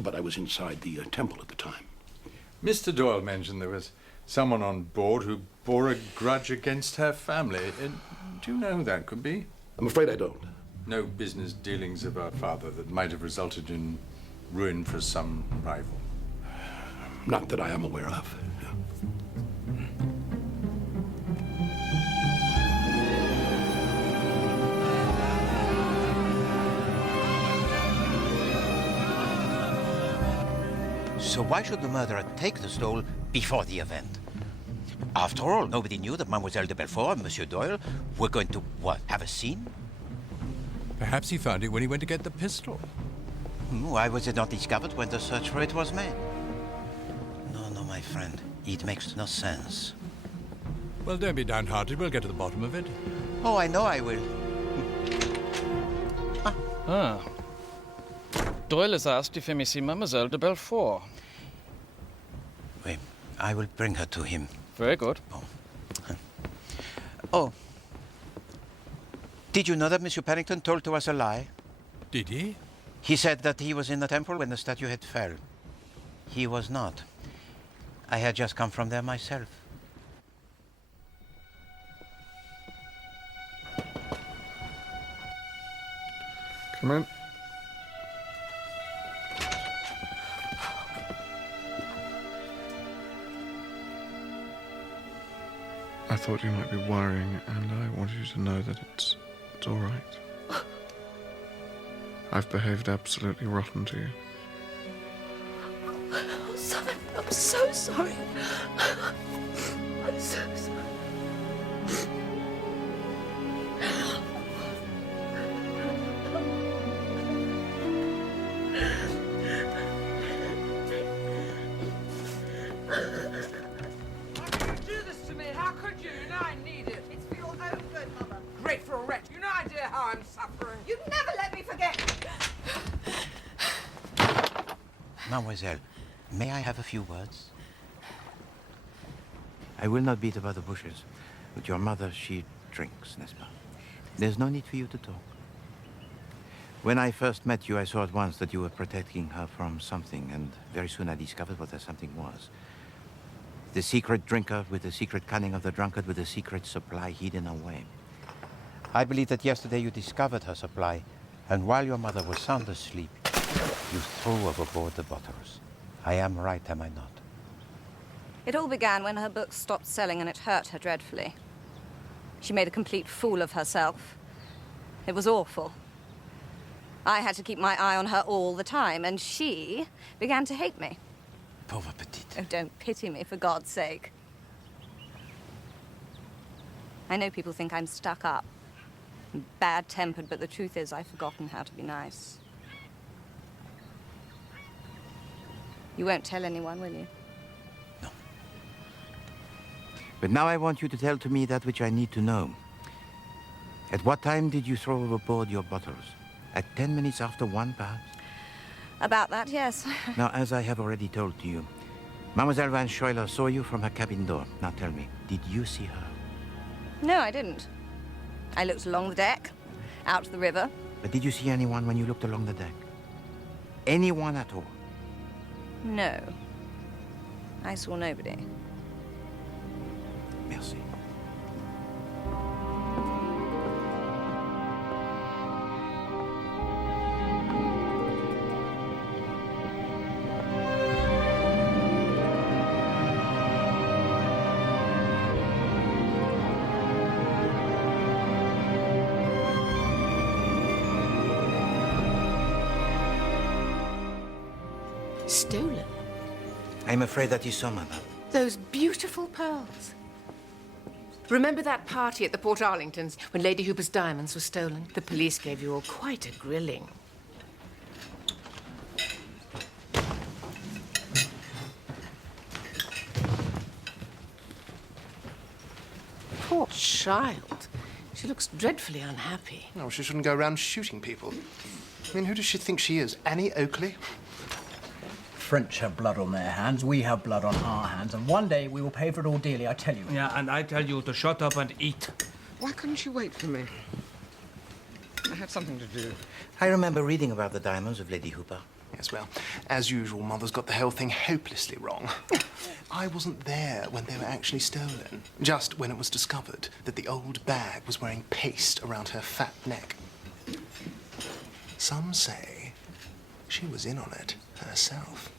but I was inside the temple at the time. Mr. Doyle mentioned there was someone on board who bore a grudge against her family. Do you know who that could be? I'm afraid I don't. No business dealings of our father that might have resulted in ruin for some rival? Not that I am aware of. So why should the murderer take the stole before the event? After all, nobody knew that Mademoiselle de Belfort and Monsieur Doyle were going to, what, have a scene? Perhaps he found it when he went to get the pistol. Why was it not discovered when the search for it was made? No, my friend. It makes no sense. Well, don't be downhearted. We'll get to the bottom of it. Oh, I know I will. Doyle has asked if he may see Mademoiselle de Belfort. Wait, I will bring her to him. Very good. Oh. Did you know that Monsieur Pennington told to us a lie? Did he? He said that he was in the temple when the statuette fell. He was not. I had just come from there myself. Come in. I thought you might be worrying, and I wanted you to know that it's all right. I've behaved absolutely rotten to you. Oh, Simon, I'm so sorry. I'm so sorry. Mademoiselle, may I have a few words? I will not beat about the bushes, but your mother, she drinks, n'est-ce pas? There's no need for you to talk. When I first met you, I saw at once that you were protecting her from something, and very soon I discovered what that something was. The secret drinker with the secret cunning of the drunkard with the secret supply hidden away. I believe that yesterday you discovered her supply, and while your mother was sound asleep, you threw overboard the bottles. I am right, am I not? It all began when her books stopped selling and it hurt her dreadfully. She made a complete fool of herself. It was awful. I had to keep my eye on her all the time, and she began to hate me. Pauvre petite. Oh, don't pity me, for God's sake. I know people think I'm stuck up, and bad-tempered, but the truth is I've forgotten how to be nice. You won't tell anyone, will you? No. But now I want you to tell to me that which I need to know. At what time did you throw overboard your bottles? At 10 minutes after 1, perhaps? About that, yes. Now, as I have already told to you, Mademoiselle Van Schuyler saw you from her cabin door. Now tell me, did you see her? No, I didn't. I looked along the deck, out to the river. But did you see anyone when you looked along the deck? Anyone at all? No. I saw nobody. Merci. Stolen? I'm afraid that is so, Madame. Those beautiful pearls. Remember that party at the Port Arlingtons when Lady Hooper's diamonds were stolen? The police gave you all quite a grilling. child. She looks dreadfully unhappy. No, she shouldn't go around shooting people. I mean, who does she think she is? Annie Oakley? French have blood on their hands, we have blood on our hands, and one day we will pay for it all dearly, I tell you. Yeah, and I tell you to shut up and eat. Why couldn't you wait for me? I had something to do. I remember reading about the diamonds of Lady Hooper. Yes, well, as usual, Mother's got the whole thing hopelessly wrong. I wasn't there when they were actually stolen, just when it was discovered that the old bag was wearing paste around her fat neck. Some say she was in on it herself.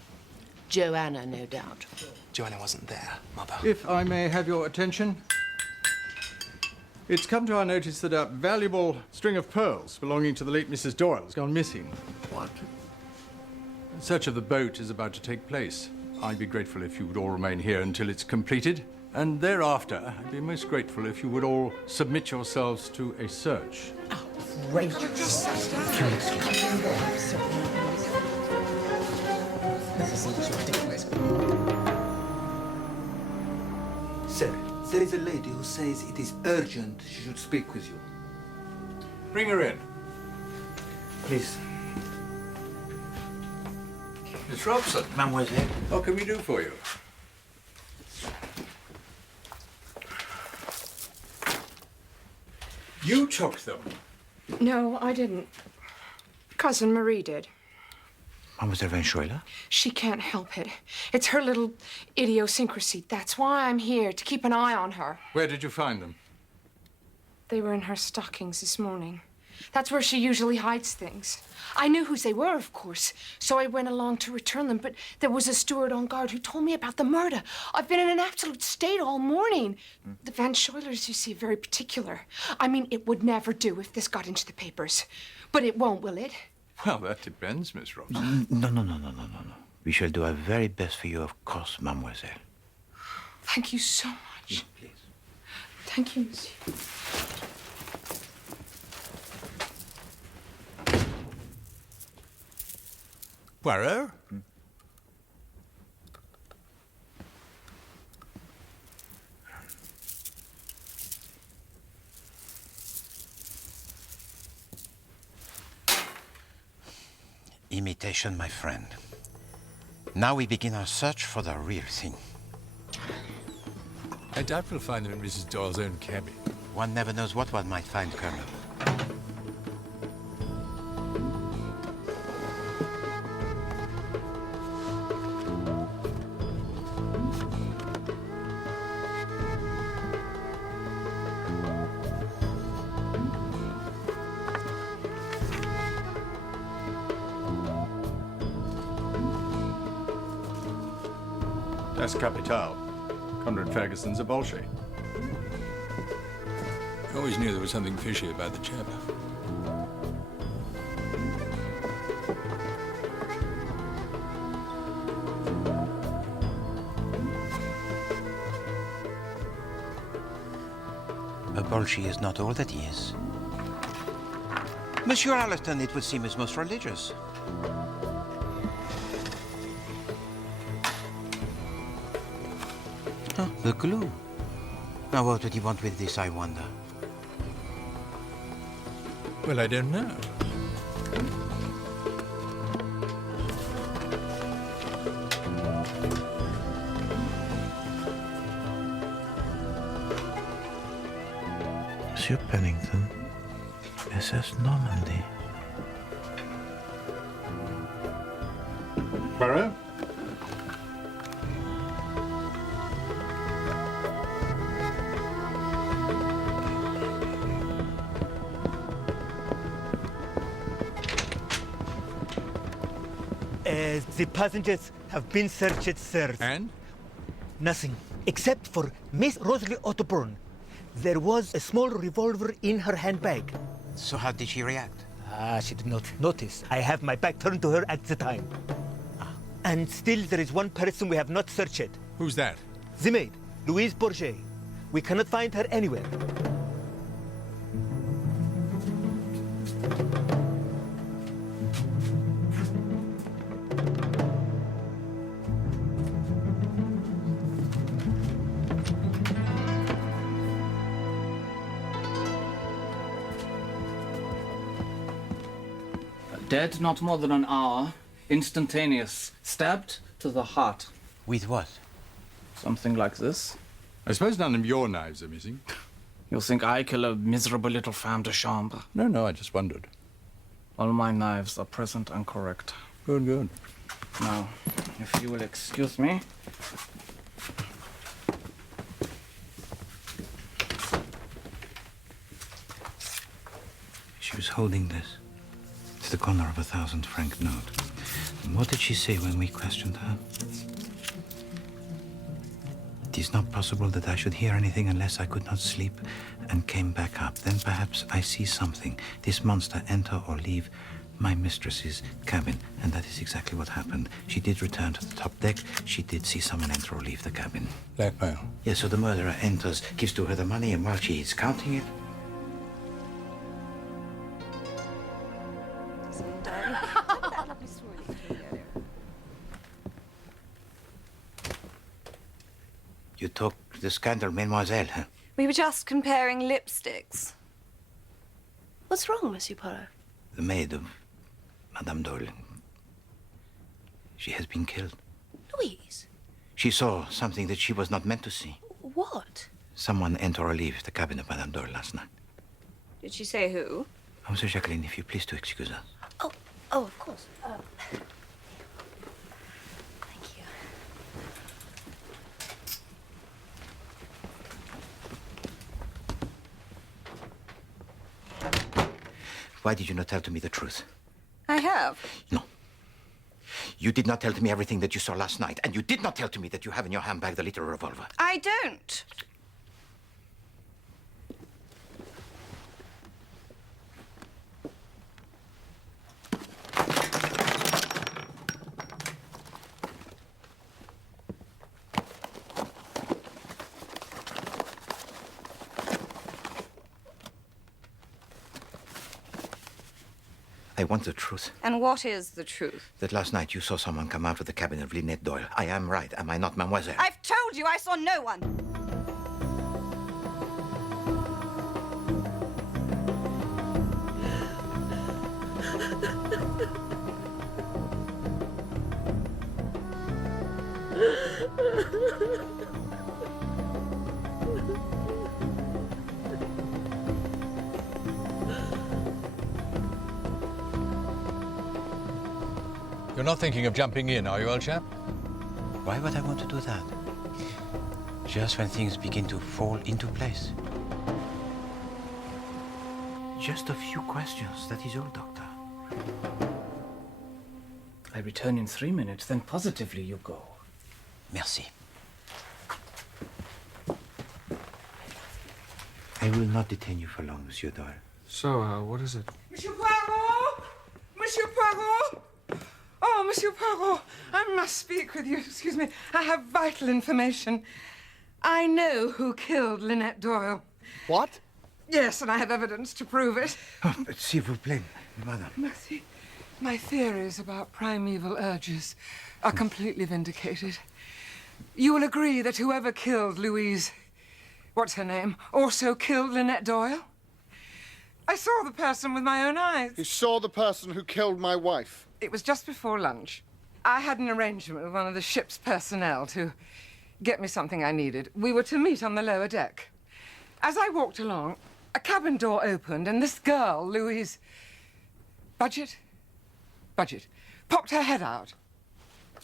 Joanna, no doubt. Joanna wasn't there, Mother. If I may have your attention. It's come to our notice that a valuable string of pearls belonging to the late Mrs. Doyle has gone missing. What? A search of the boat is about to take place. I'd be grateful if you would all remain here until it's completed. And thereafter, I'd be most grateful if you would all submit yourselves to a search. Great. Sir, there is a lady who says it is urgent she should speak with you. Bring her in. Please. Miss Robson. Mademoiselle. What can we do for you? You took them. No, I didn't. Cousin Marie did. Mademoiselle Van She can't help it. It's her little idiosyncrasy. That's why I'm here, to keep an eye on her. Where did you find them? They were in her stockings this morning. That's where she usually hides things. I knew whose they were, of course, so I went along to return them, but there was a steward on guard who told me about the murder. I've been in an absolute state all morning. The Van Schoylers, you see, are very particular. I mean, it would never do if this got into the papers. But it won't, will it? Well, that depends, Miss Robson. No. We shall do our very best for you, of course, mademoiselle. Thank you so much. Please. Thank you, monsieur. Poirot? Imitation, my friend. Now we begin our search for the real thing. I doubt we'll find them in Mrs. Doyle's own cabin. One never knows what one might find, Colonel. That's Capital. Conrad Ferguson's a Bolshevik. I always knew there was something fishy about the chap. A Bolshevik is not all that he is. Monsieur Allerton, it would seem, is most religious. Oh, the glue. Now, what would he want with this, I wonder? Well, I don't know. Monsieur Pennington, SS Normandy. Poirot? The passengers have been searched, sir. And? Nothing, except for Miss Rosalie Otterburn. There was a small revolver in her handbag. So how did she react? She did not notice. I have my back turned to her at the time. And still there is one person we have not searched. Who's that? The maid, Louise Bourget. We cannot find her anywhere. Dead not more than an hour. Instantaneous. Stabbed to the heart. With what? Something like this. I suppose none of your knives are missing. You think I kill a miserable little femme de chambre? No, I just wondered. All my knives are present and correct. Good, good. Now, if you will excuse me. She was holding this. It's the corner of a 1,000-franc note. And what did she say when we questioned her? It is not possible that I should hear anything unless I could not sleep and came back up. Then perhaps I see something. This monster enter or leave my mistress's cabin. And that is exactly what happened. She did return to the top deck. She did see someone enter or leave the cabin. Blackmail. Yes, so the murderer enters, gives to her the money, and while she is counting it... You took the scandal, mademoiselle, huh? We were just comparing lipsticks. What's wrong, Monsieur Poirot? The maid of Madame Dole. She has been killed. Louise? She saw something that she was not meant to see. What? Someone enter or leave the cabin of Madame Dole last night. Did she say who? Monsieur Jacqueline, if you please to excuse us. Oh, of course. Why did you not tell to me the truth? I have. No. You did not tell to me everything that you saw last night, and you did not tell to me that you have in your handbag the little revolver. I don't. I want the truth. And what is the truth? That last night you saw someone come out of the cabin of Lynette Doyle. I am right, am I not, mademoiselle? I've told you I saw no one. You're not thinking of jumping in, are you, old chap? Why would I want to do that? Just when things begin to fall into place. Just a few questions, that is all, Doctor. I return in 3 minutes, then positively you go. Merci. I will not detain you for long, Monsieur Doyle. So, what is it? Monsieur Poirot! Monsieur Poirot! Oh, Monsieur Poirot, I must speak with you. Excuse me. I have vital information. I know who killed Lynette Doyle. What? Yes, and I have evidence to prove it. Oh, but s'il vous plaît, madame. Merci. My theories about primeval urges are completely vindicated. You will agree that whoever killed Louise, what's her name, also killed Lynette Doyle? I saw the person with my own eyes. You saw the person who killed my wife? It was just before lunch. I had an arrangement with one of the ship's personnel to get me something I needed. We were to meet on the lower deck. As I walked along, a cabin door opened and this girl, Louise... Budget, popped her head out.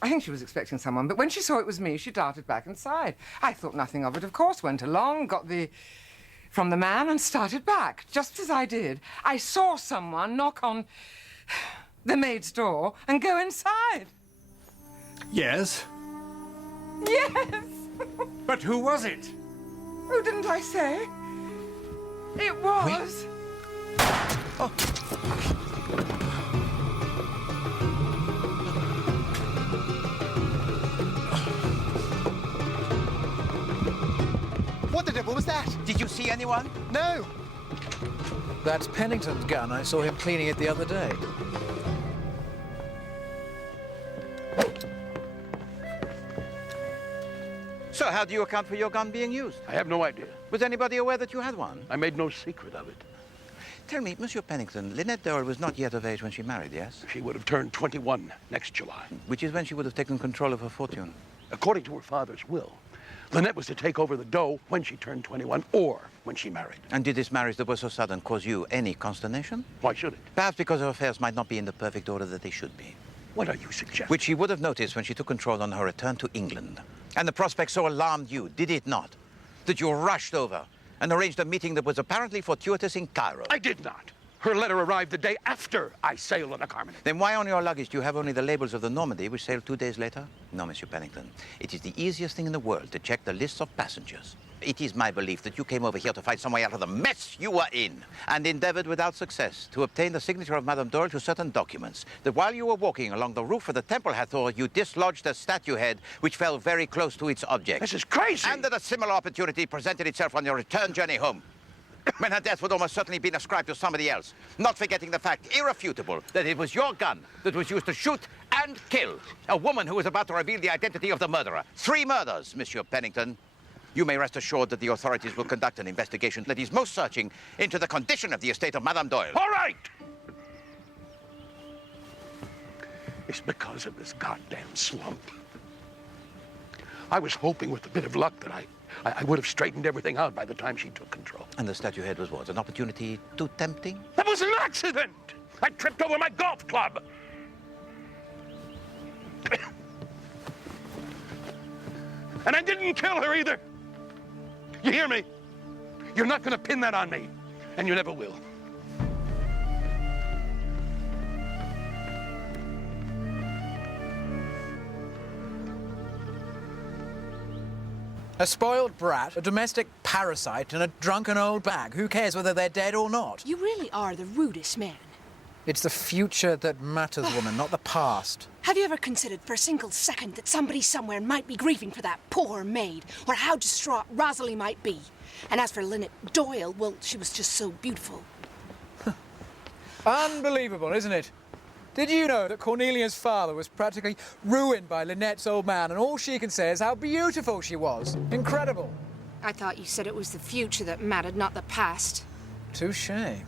I think she was expecting someone, but when she saw it was me, she darted back inside. I thought nothing of it, of course, went along, got from the man and started back. Just as I did, I saw someone knock on the maid's door and go inside. Yes? Yes! But who was it? Oh, didn't I say? It was... Oh. What the devil was that? Did you see anyone? No. That's Pennington's gun. I saw him cleaning it the other day. So how do you account for your gun being used? I have no idea. Was anybody aware that you had one? I made no secret of it. Tell me, Monsieur Pennington, Lynette Doyle was not yet of age when she married, yes? She would have turned 21 next July. Which is when she would have taken control of her fortune. According to her father's will, Lynette was to take over the dough when she turned 21 or when she married. And did this marriage that was so sudden cause you any consternation? Why should it? Perhaps because her affairs might not be in the perfect order that they should be. What are you suggesting? Which she would have noticed when she took control on her return to England. And the prospect so alarmed you, did it not? That you rushed over and arranged a meeting that was apparently fortuitous in Cairo. I did not. Her letter arrived the day after I sailed on a Carmen. Then why on your luggage do you have only the labels of the Normandy, which sailed 2 days later? No, Monsieur Pennington. It is the easiest thing in the world to check the lists of passengers. It is my belief that you came over here to find some way out of the mess you were in, and endeavored without success to obtain the signature of Madame Doyle to certain documents. That while you were walking along the roof of the Temple Hathor, you dislodged a statue head which fell very close to its object. This is crazy! And that a similar opportunity presented itself on your return journey home, when her death would almost certainly been ascribed to somebody else, not forgetting the fact, irrefutable, that it was your gun that was used to shoot and kill a woman who was about to reveal the identity of the murderer. 3 murders, Monsieur Pennington. You may rest assured that the authorities will conduct an investigation that is most searching into the condition of the estate of Madame Doyle. All right! It's because of this goddamn slump. I was hoping with a bit of luck that I would have straightened everything out by the time she took control. And the statue head was what? An opportunity too tempting? That was an accident! I tripped over my golf club! And I didn't kill her either! You hear me? You're not gonna pin that on me, and you never will. A spoiled brat, a domestic parasite, and a drunken old bag. Who cares whether they're dead or not? You really are the rudest man. It's the future that matters, woman, not the past. Have you ever considered for a single second that somebody somewhere might be grieving for that poor maid, or how distraught Rosalie might be? And as for Lynette Doyle, well, she was just so beautiful. Unbelievable, isn't it? Did you know that Cornelia's father was practically ruined by Lynette's old man, and all she can say is how beautiful she was? Incredible. I thought you said it was the future that mattered, not the past. Touché.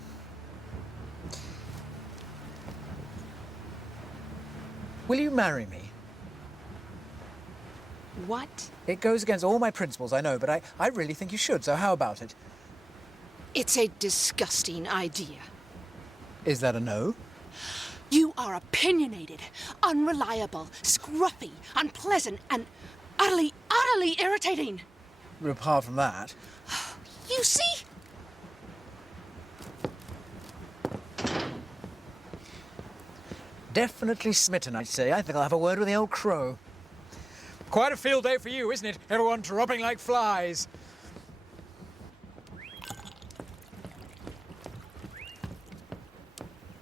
Will you marry me? What? It goes against all my principles, I know, but I really think you should, so how about it? It's a disgusting idea. Is that a no? You are opinionated, unreliable, scruffy, unpleasant, and utterly, utterly irritating. Apart from that. You see? Definitely smitten, I'd say. I think I'll have a word with the old crow. Quite a field day for you, isn't it? Everyone dropping like flies.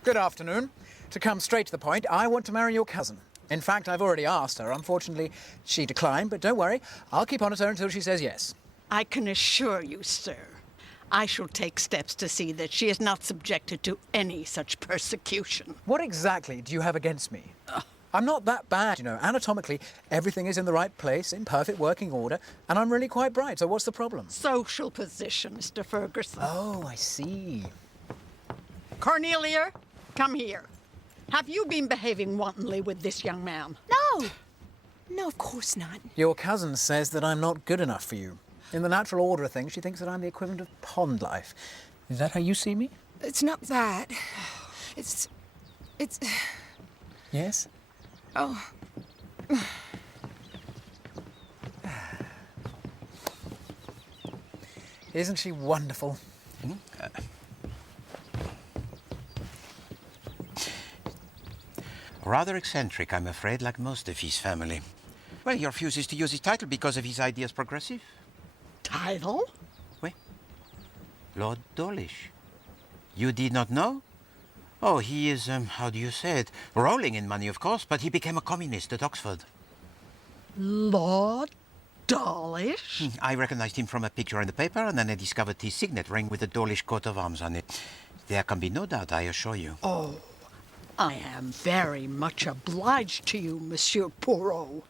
Good afternoon. To come straight to the point, I want to marry your cousin. In fact, I've already asked her. Unfortunately, she declined, but don't worry. I'll keep on at her until she says yes. I can assure you, sir, I shall take steps to see that she is not subjected to any such persecution. What exactly do you have against me? I'm not that bad, you know. Anatomically, everything is in the right place, in perfect working order, and I'm really quite bright, so what's the problem? Social position, Mr. Ferguson. Oh, I see. Cornelia, come here. Have you been behaving wantonly with this young man? No! No, of course not. Your cousin says that I'm not good enough for you. In the natural order of things, she thinks that I'm the equivalent of pond life. Is that how you see me? It's not that. It's... Yes? Oh. Isn't she wonderful? Rather eccentric, I'm afraid, like most of his family. Well, he refuses to use his title because of his ideas progressive. Title? Oui. Lord Dawlish. You did not know? Oh, he is, how do you say it? Rolling in money, of course, but he became a communist at Oxford. Lord Dawlish? I recognized him from a picture in the paper, and then I discovered his signet ring with the Dawlish coat of arms on it. There can be no doubt, I assure you. Oh, I am very much obliged to you, Monsieur Poirot.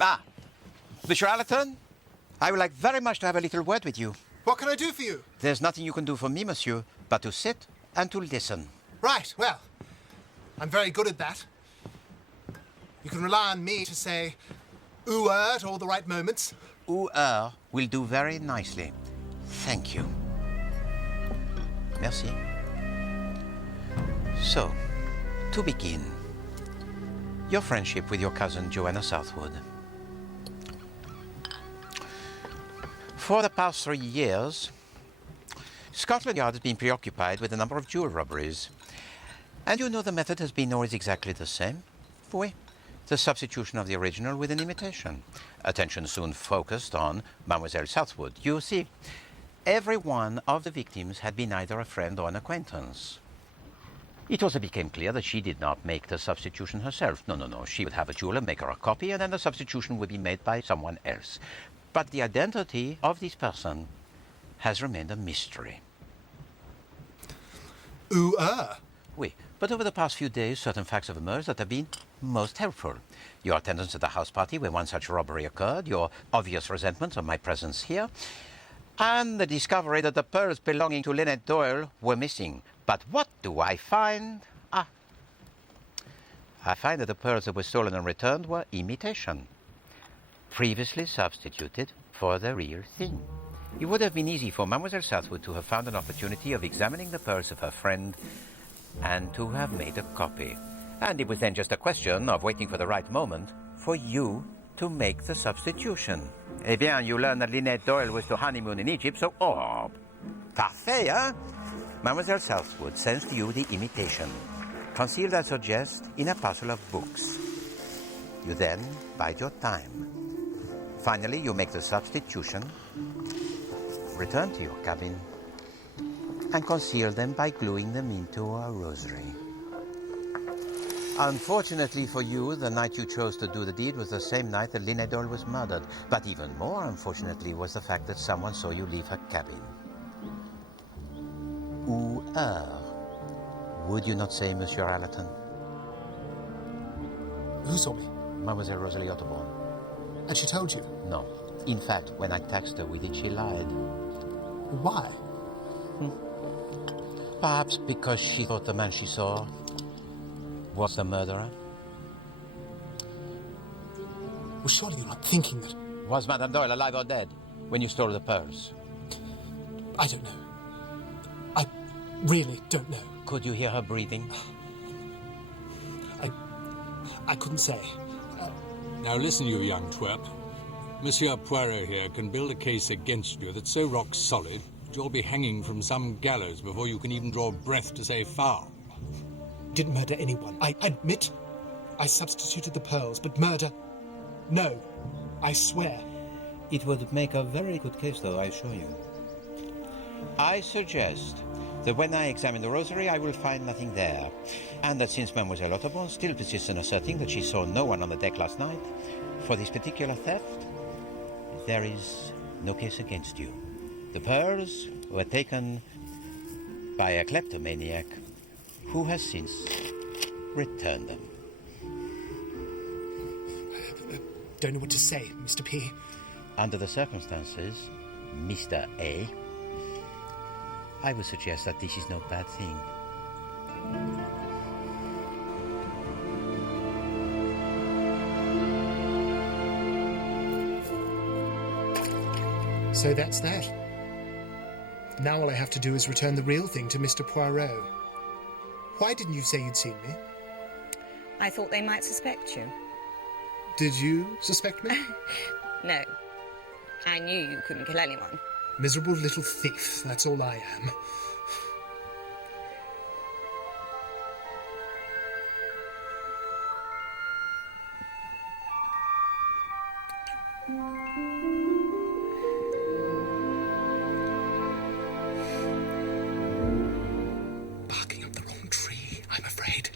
Ah, Monsieur Allerton, I would like very much to have a little word with you. What can I do for you? There's nothing you can do for me, monsieur, but to sit and to listen. Right, well, I'm very good at that. You can rely on me to say ooh-er at all the right moments. Ooh-er will do very nicely. Thank you. Merci. So, to begin, your friendship with your cousin Joanna Southwood. For the past 3 years, Scotland Yard has been preoccupied with a number of jewel robberies. And you know the method has been always exactly the same. Oui. The substitution of the original with an imitation. Attention soon focused on Mademoiselle Southwood. You see, every one of the victims had been either a friend or an acquaintance. It also became clear that she did not make the substitution herself. No. She would have a jeweler make her a copy, and then the substitution would be made by someone else. But the identity of this person has remained a mystery. Ooh-er? Oui, but over the past few days, certain facts have emerged that have been most helpful. Your attendance at the house party where one such robbery occurred, your obvious resentment of my presence here, and the discovery that the pearls belonging to Lynette Doyle were missing. But what do I find? I find that the pearls that were stolen and returned were imitation, previously substituted for the real thing. It would have been easy for Mademoiselle Southwood to have found an opportunity of examining the pearls of her friend and to have made a copy. And it was then just a question of waiting for the right moment for you to make the substitution. Eh bien, you learned that Lynette Doyle was to honeymoon in Egypt, so... Oh, parfait, hein? Mademoiselle Southwood sends to you the imitation, concealed as her jest in a parcel of books. You then bide your time. Finally, you make the substitution, return to your cabin, and conceal them by gluing them into a rosary. Unfortunately for you, the night you chose to do the deed was the same night that Lynette Doyle was murdered. But even more unfortunately was the fact that someone saw you leave her cabin. Ooh-er. Would you not say, Monsieur Allerton? Who saw me? Mademoiselle Rosalie Otterborn. And she told you? No. In fact, when I taxed her with it, she lied. Why? Perhaps because she thought the man she saw was the murderer. Well, surely you're not thinking that... Was Madame Doyle alive or dead when you stole the pearls? I don't know. I really don't know. Could you hear her breathing? I couldn't say. Now listen, you young twerp. Monsieur Poirot here can build a case against you that's so rock solid that you'll be hanging from some gallows before you can even draw breath to say foul. Didn't murder anyone. I admit I substituted the pearls, but murder... No. I swear. It would make a very good case, though, I assure you. I suggest that when I examine the rosary, I will find nothing there. And that since Mademoiselle Otterborn still persists in asserting that she saw no one on the deck last night, for this particular theft, there is no case against you. The pearls were taken by a kleptomaniac who has since returned them. Don't know what to say, Mr. P. Under the circumstances, Mr. A, I would suggest that this is no bad thing. So that's that. Now all I have to do is return the real thing to Mr. Poirot. Why didn't you say you'd seen me? I thought they might suspect you. Did you suspect me? No. I knew you couldn't kill anyone. Miserable little thief, that's all I am. Barking up the wrong tree, I'm afraid.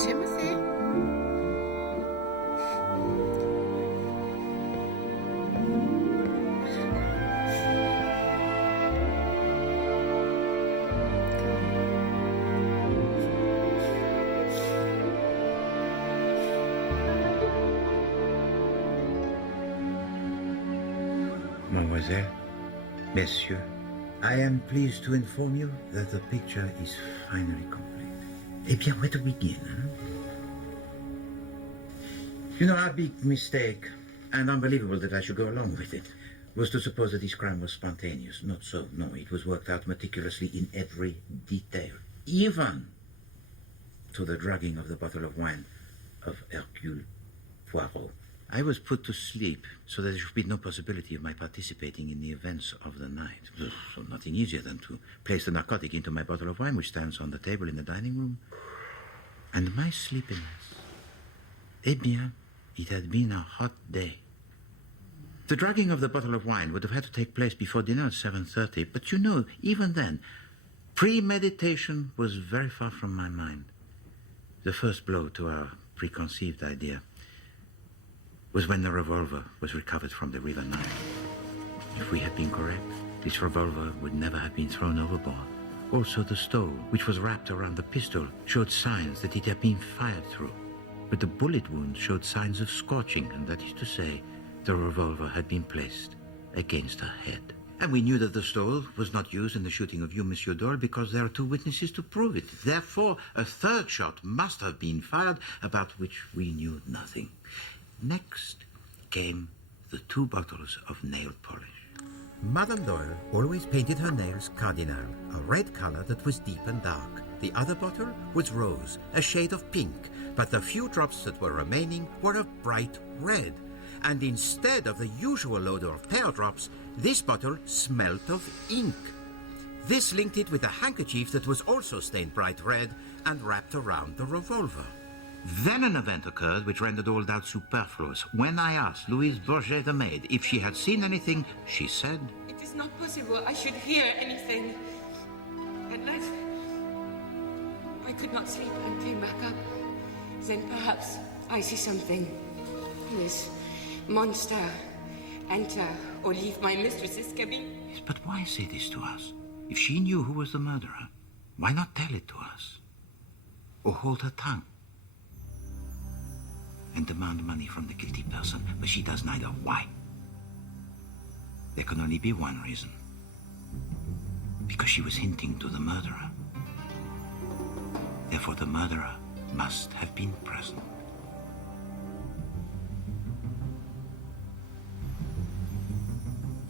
Timothy? Mademoiselle, Monsieur, I am pleased to inform you that the picture is finally complete. Eh bien, where to begin, huh? You know, our big mistake, and unbelievable that I should go along with it, was to suppose that this crime was spontaneous. Not so, no. It was worked out meticulously in every detail, even to the drugging of the bottle of wine of Hercule Poirot. I was put to sleep so that there should be no possibility of my participating in the events of the night. So nothing easier than to place the narcotic into my bottle of wine, which stands on the table in the dining room. And my sleepiness. Eh bien, it had been a hot day. The drugging of the bottle of wine would have had to take place before dinner at 7:30, but you know, even then, premeditation was very far from my mind. The first blow to our preconceived idea was when the revolver was recovered from the River Nile. If we had been correct, this revolver would never have been thrown overboard. Also, the stole, which was wrapped around the pistol, showed signs that it had been fired through. But the bullet wound showed signs of scorching, and that is to say, the revolver had been placed against her head. And we knew that the stole was not used in the shooting of you, Monsieur Doyle, because there are 2 witnesses to prove it. Therefore, a third shot must have been fired, about which we knew nothing. Next came the 2 bottles of nail polish. Madame Doyle always painted her nails cardinal, a red color that was deep and dark. The other bottle was rose, a shade of pink, but the few drops that were remaining were of bright red. And instead of the usual odor of pear drops, this bottle smelt of ink. This linked it with a handkerchief that was also stained bright red and wrapped around the revolver. Then an event occurred which rendered all doubt superfluous. When I asked Louise Bourget, the maid, if she had seen anything, she said, It is not possible I should hear anything. At night, I could not sleep and came back up. Then perhaps I see something. This monster enter or leave my mistress's cabin. But why say this to us? If she knew who was the murderer, why not tell it to us? Or hold her tongue? And demand money from the guilty person, but she does neither. Why? There can only be one reason. Because she was hinting to the murderer. Therefore, the murderer must have been present.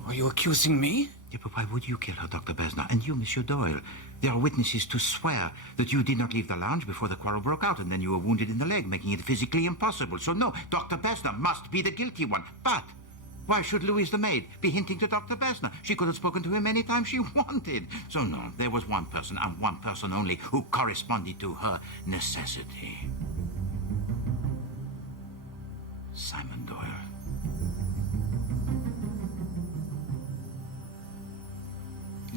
Are you accusing me? Yeah, but why would you kill her, Dr. Besner? And you, Monsieur Doyle? There are witnesses to swear that you did not leave the lounge before the quarrel broke out, and then you were wounded in the leg, making it physically impossible. So no, Dr. Besner must be the guilty one. But why should Louise the maid be hinting to Dr. Besner? She could have spoken to him any time she wanted. So no, there was one person, and one person only, who corresponded to her necessity. Simon Doyle.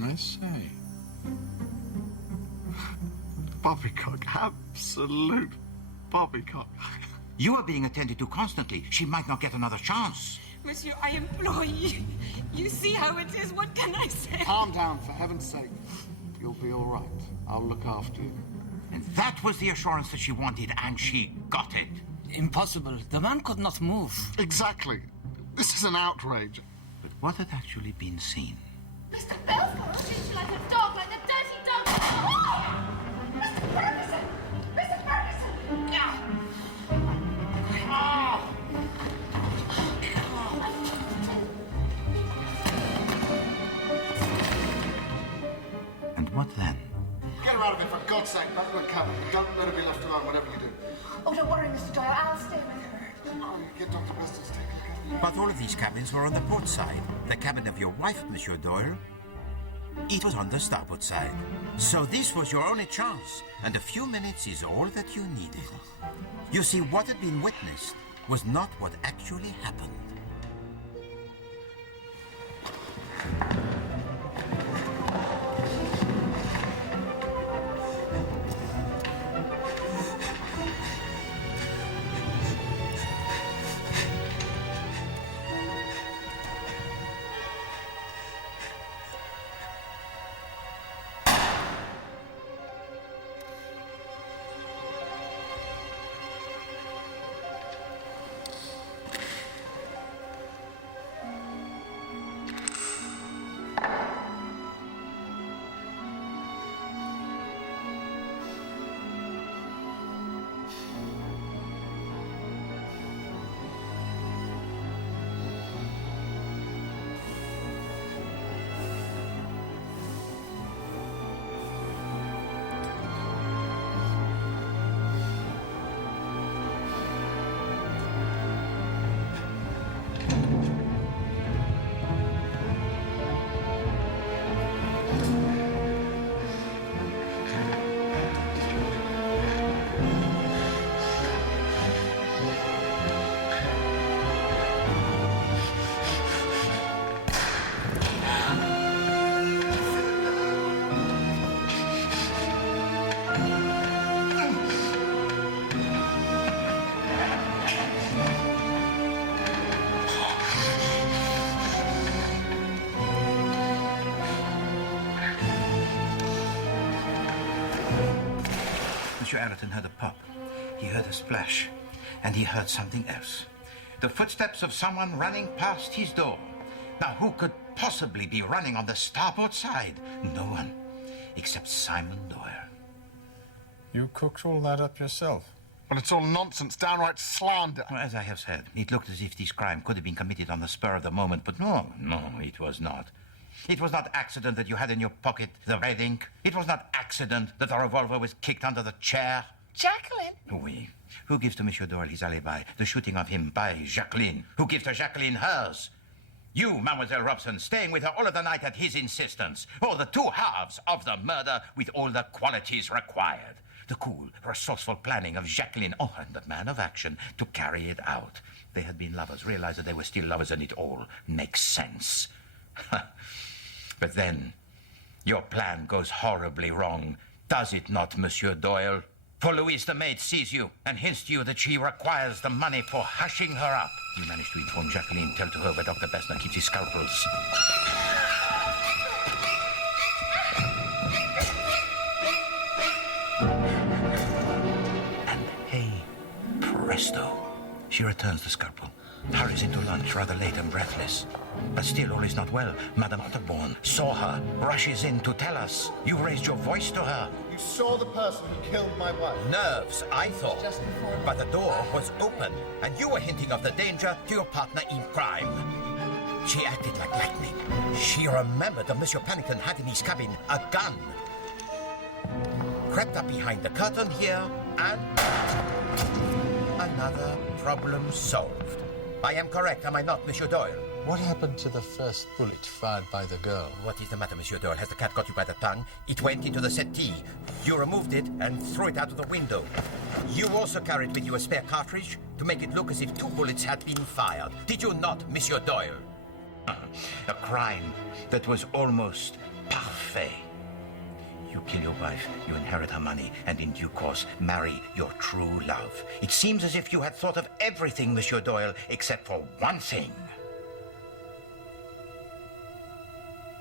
I say. Poppycock, absolute poppycock. You are being attended to constantly. She might not get another chance. Monsieur, I implore you. You see how it is. What can I say? Calm down, for heaven's sake. You'll be all right. I'll look after you. And that was the assurance that she wanted, and she got it. Impossible. The man could not move. Exactly. This is an outrage. But what had actually been seen? Mr. Belfort treats you like a dog, like a dirty dog. Oh! Mr. Ferguson! Mr. Ferguson! Oh! And what then? Get her out of there, for God's sake. Back to the cabin. Don't let her be left alone, whatever you do. Oh, don't worry, Mr. Doyle. I'll stay with her. Oh, you get Dr. Beston to take a look. But all of these cabins were on the port side. The cabin of your wife, Monsieur Doyle, it was on the starboard side. So this was your only chance, and a few minutes is all that you needed. You see, what had been witnessed was not what actually happened. Monsieur Allerton heard a pop. He heard a splash. And he heard something else. The footsteps of someone running past his door. Now, who could possibly be running on the starboard side? No one, except Simon Doyle. You cooked all that up yourself? Well, it's all nonsense, downright slander. Well, as I have said, it looked as if this crime could have been committed on the spur of the moment, but no, it was not. It was not accident that you had in your pocket the red ink. It was not accident that the revolver was kicked under the chair. Jacqueline? Oui. Who gives to Monsieur Doyle his alibi? The shooting of him by Jacqueline. Who gives to Jacqueline hers? You, Mademoiselle Robson, staying with her all of the night at his insistence. Oh, the two halves of the murder with all the qualities required. The cool, resourceful planning of Jacqueline, oh, and the man of action to carry it out. They had been lovers, realized that they were still lovers, and it all makes sense. But then, your plan goes horribly wrong, does it not, Monsieur Doyle? For Louise, the maid, sees you and hints to you that she requires the money for hushing her up. You manage to inform Jacqueline, tell to her where Dr. Bessner keeps his scalpels. And hey, presto, she returns the scalpel, hurries into lunch rather late and breathless. But still all is not well. Madame Otterborn saw her, rushes in to tell us. You raised your voice to her. You saw the person who killed my wife. Nerves, I thought. But the door was open, and you were hinting of the danger to your partner in crime. She acted like lightning. She remembered that Monsieur Pennington had in his cabin a gun. Crept up behind the curtain here, and another problem solved. I am correct, am I not, Monsieur Doyle? What happened to the first bullet fired by the girl? What is the matter, Monsieur Doyle? Has the cat got you by the tongue? It went into the settee. You removed it and threw it out of the window. You also carried with you a spare cartridge to make it look as if 2 bullets had been fired. Did you not, Monsieur Doyle? A crime that was almost parfait. You kill your wife, you inherit her money, and in due course marry your true love. It seems as if you had thought of everything, Monsieur Doyle, except for one thing.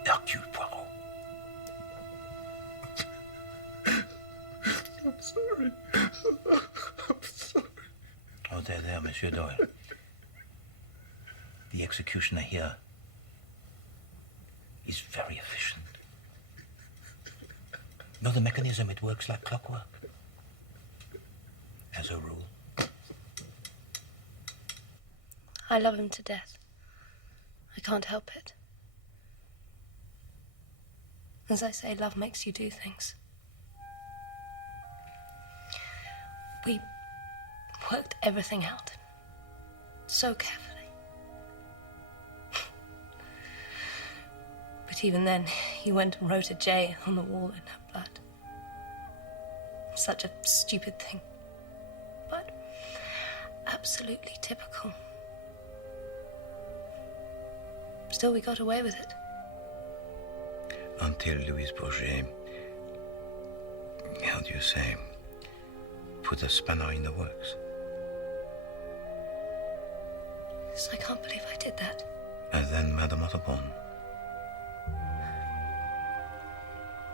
Hercule Poirot. I'm sorry. I'm sorry. Oh, there, Monsieur Doyle. The executioner here is very efficient. Know the mechanism, it works like clockwork. As a rule. I love him to death. I can't help it. As I say, love makes you do things. We worked everything out. So carefully. But even then, he went and wrote a J on the wall in her blood. Such a stupid thing. But absolutely typical. Still, we got away with it. Until Louise Bourget, how do you say, put a spanner in the works. Yes, I can't believe I did that. And then Madame Otterborn.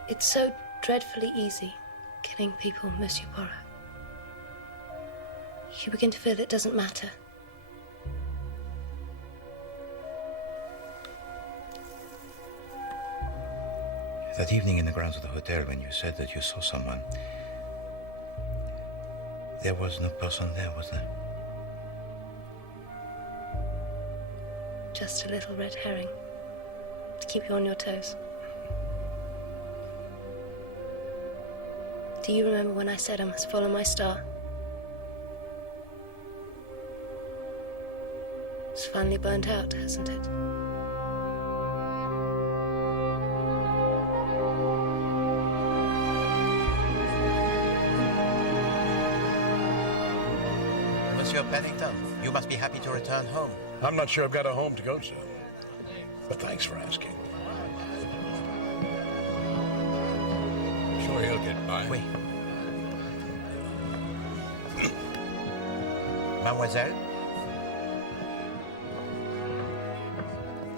It's so dreadfully easy, killing people, Monsieur Poirot. You begin to feel it doesn't matter. That evening in the grounds of the hotel when you said that you saw someone, there was no person there, was there? Just a little red herring to keep you on your toes. Do you remember when I said I must follow my star? It's finally burnt out, hasn't it? Monsieur Pennington, you must be happy to return home. I'm not sure I've got a home to go to. But thanks for asking. Sure he'll get by. Oui. Mademoiselle?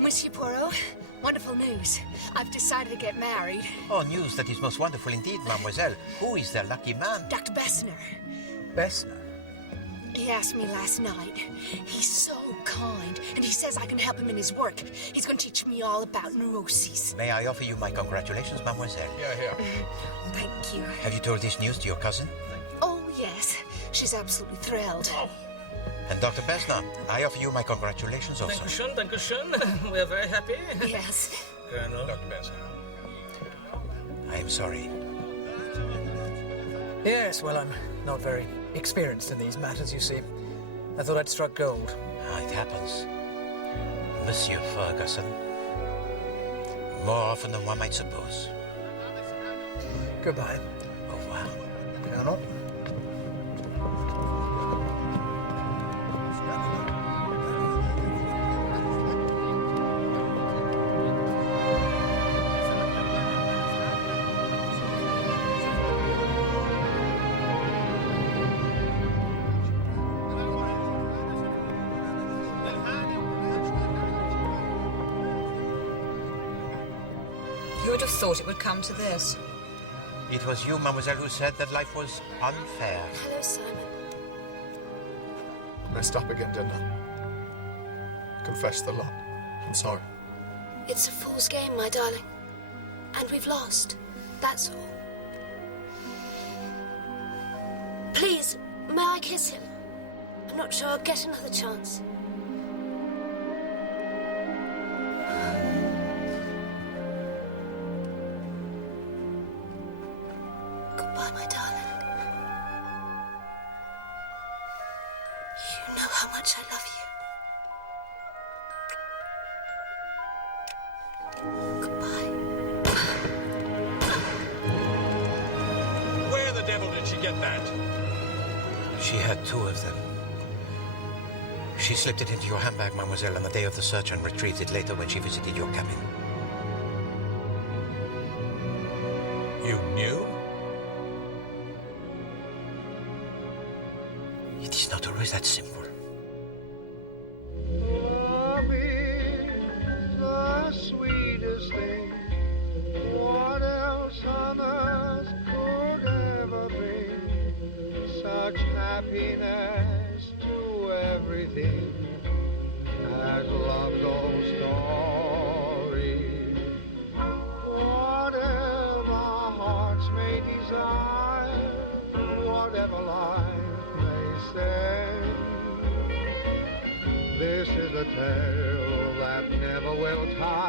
Monsieur Poirot, Wonderful news. I've decided to get married. Oh, news that is most wonderful indeed, mademoiselle. Who is the lucky man? Dr. Bessner. Bessner? He asked me last night. He's so kind, and he says I can help him in his work. He's going to teach me all about neuroses. May I offer you my congratulations, mademoiselle? Here. Thank you. Have you told this news to your cousin? Oh, yes. She's absolutely thrilled. And Dr. Bessner, I offer you my congratulations also. Dankeschön. We're very happy. Yes. Colonel. Dr. Bessner. I am sorry. Yes, well, I'm not very experienced in these matters, you see. I thought I'd struck gold. It happens. Monsieur Ferguson. More often than one might suppose. Goodbye. Au revoir. Colonel. Who would have thought it would come to this? It was you, mademoiselle, who said that life was unfair. Hello, Simon. Messed up again, didn't I? Confessed a lot. I'm sorry. It's a fool's game, my darling. And we've lost. That's all. Please, may I kiss him? I'm not sure I'll get another chance. Goodbye, my darling. You know how much I love you. Where the devil did she get that? She had two of them. She slipped it into your handbag, mademoiselle, on the day of the search and retrieved it later when she visited your cabin. You knew? It is not always that simple. Love is the sweetest thing. What else on earth could ever bring such happiness to everything as love goes story? Whatever hearts may desire, whatever life may send, this is a tale that never will tire.